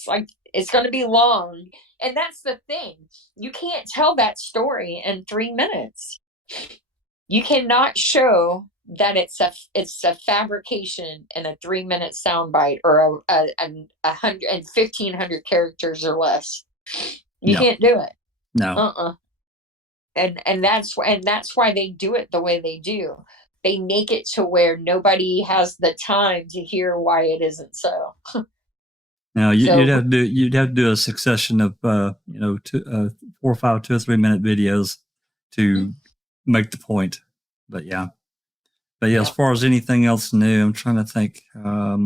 It's going to be long. And that's the thing. You can't tell that story in 3 minutes. You cannot show that it's a fabrication in a 3-minute soundbite or a 1,500 characters or less. You can't do it. No. And that's why they do it the way they do. They make it to where nobody has the time to hear why it isn't so. Now you'd have to do a succession of 4 or 5 2 or 3 minute videos to make the point. But yeah. As far as anything else new, I'm trying to think. I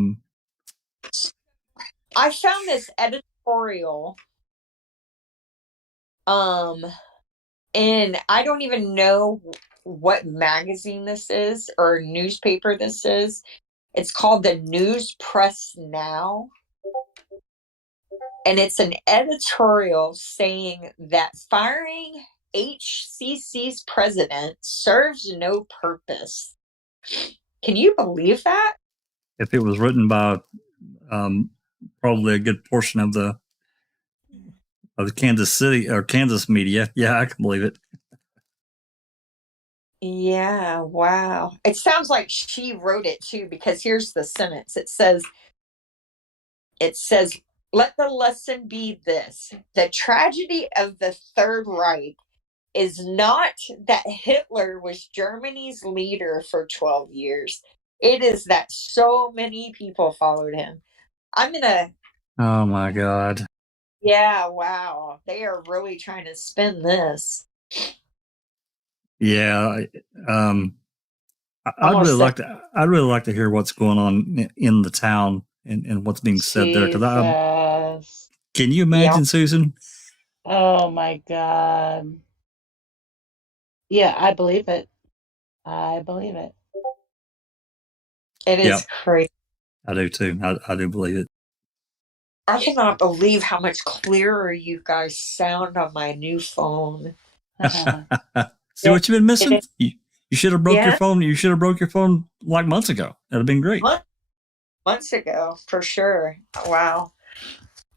found this editorial, and I don't even know what magazine this is or newspaper this is. It's called the News Press Now. And it's an editorial saying that firing HCC's president serves no purpose. Can you believe that? If it was written by probably a good portion of the Kansas City or Kansas media, yeah, I can believe it. Yeah, wow. It sounds like she wrote it too, because here's the sentence. It says, let the lesson be this: the tragedy of the Third Reich is not that Hitler was Germany's leader for 12 years. It is that so many people followed him. Oh my God. Yeah, wow. They are really trying to spin this. Yeah. I'd really like to hear what's going on in the town and what's being said there. Can you imagine, Susan? Oh my God. Yeah, I believe it. It is crazy. I do too. I do believe it. I cannot believe how much clearer you guys sound on my new phone. See what you've been missing? You should have broke your phone. You should have broke your phone like months ago. That'd have been great. Months ago, for sure. Wow.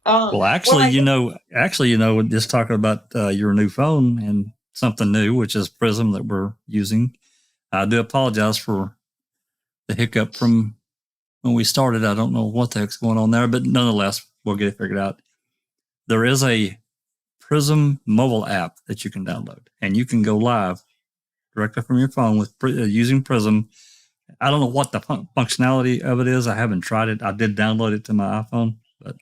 Just talking about your new phone and something new, which is Prism that we're using. I do apologize for the hiccup from when we started. I don't know what the heck's going on there, but nonetheless, we'll get it figured out. There is a Prism mobile app that you can download, and you can go live directly from your phone with using Prism. I don't know what the functionality of it is. I haven't tried it. I did download it to my iPhone, but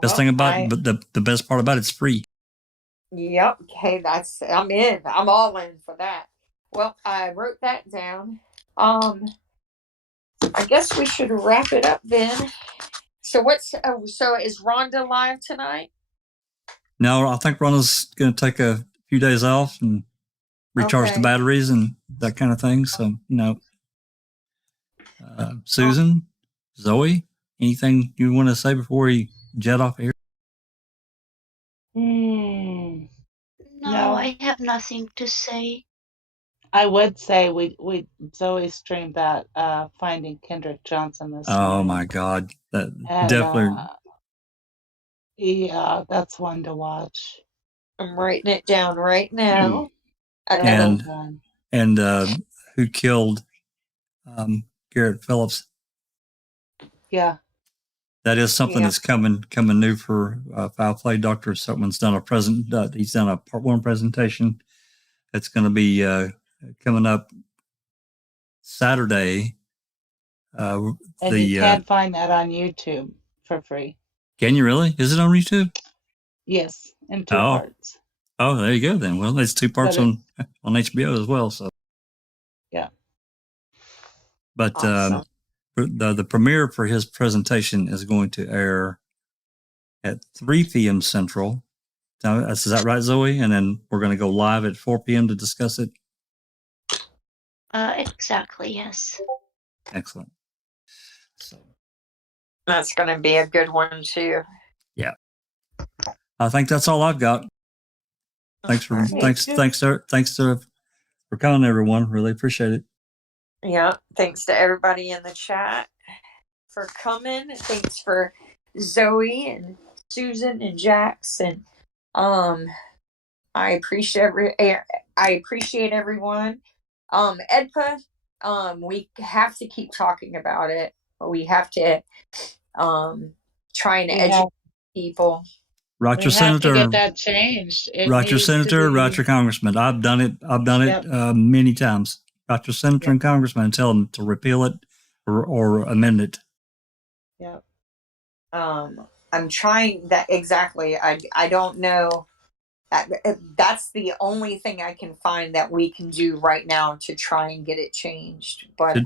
the best part about it's free. Yep. Okay, I'm in. I'm all in for that. Well, I wrote that down. I guess we should wrap it up then. So is Rhonda live tonight? No, I think Rhonda's going to take a few days off and recharge the Okay. batteries and that kind of thing. So, Susan, Zoe, anything you want to say before we jet off here? Hmm. No, No. I have nothing to say. I would say Zoe streamed that Finding Kendrick Johnson this Oh morning. my God. That And definitely. yeah, that's one to watch. I'm writing it down right now. I don't That know. is one. And who killed Garrett Phillips? Yeah. That is something Yeah. that's coming new for Foul Play. Dr. Silkman's done he's done a part 1 presentation. It's going to be coming up Saturday. And you can find that on YouTube for free. Can you really? Is it on YouTube? Yes, in 2 parts. Oh, there you go then. Well, it's 2 parts on HBO as well. So yeah. But Awesome. the premiere for his presentation is going to air at 3 p.m. Central. Now, is that right, Zoe? And then we're going to go live at 4 p.m. to discuss it. Exactly, yes. Excellent. So That's going to be a good one too. yeah, I think that's all I've got. Thanks for coming, everyone. Really appreciate it. Yeah. Thanks to everybody in the chat for coming. Thanks for Zoe and Susan and Jax, and I appreciate everyone. EDPA, we have to keep talking about it. We have to try and educate people. Write your We have to senator. get that changed. Write your senator. Write your congressman. I've done it. Yep. Many times. Write your senator and congressman and tell them to repeal it or amend it. Yep. I'm trying that exactly. I don't know. That's the only thing I can find that we can do right now to try and get it changed. But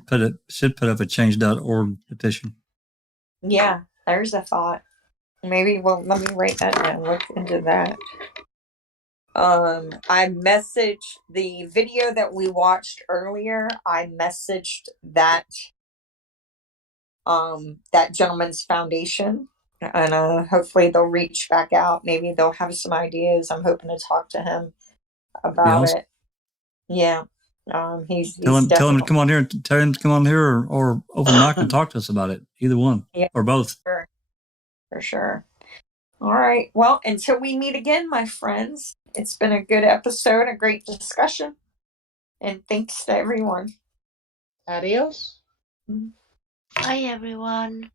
should put up a change.org petition. Yeah, there's a thought. Maybe let me write that down. Look into that. I messaged the video that we watched earlier. I messaged that that gentleman's foundation, and hopefully they'll reach back out. Maybe they'll have some ideas. I'm hoping to talk to him about it. Yeah. He's tell him to come on here. Tell him to come on here or open mic and talk to us about it. Either one, or both. For sure. All right. Well, until we meet again, my friends, it's been a good episode, a great discussion, and thanks to everyone. Adios. Bye, everyone.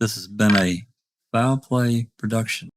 This has been a Foul Play production.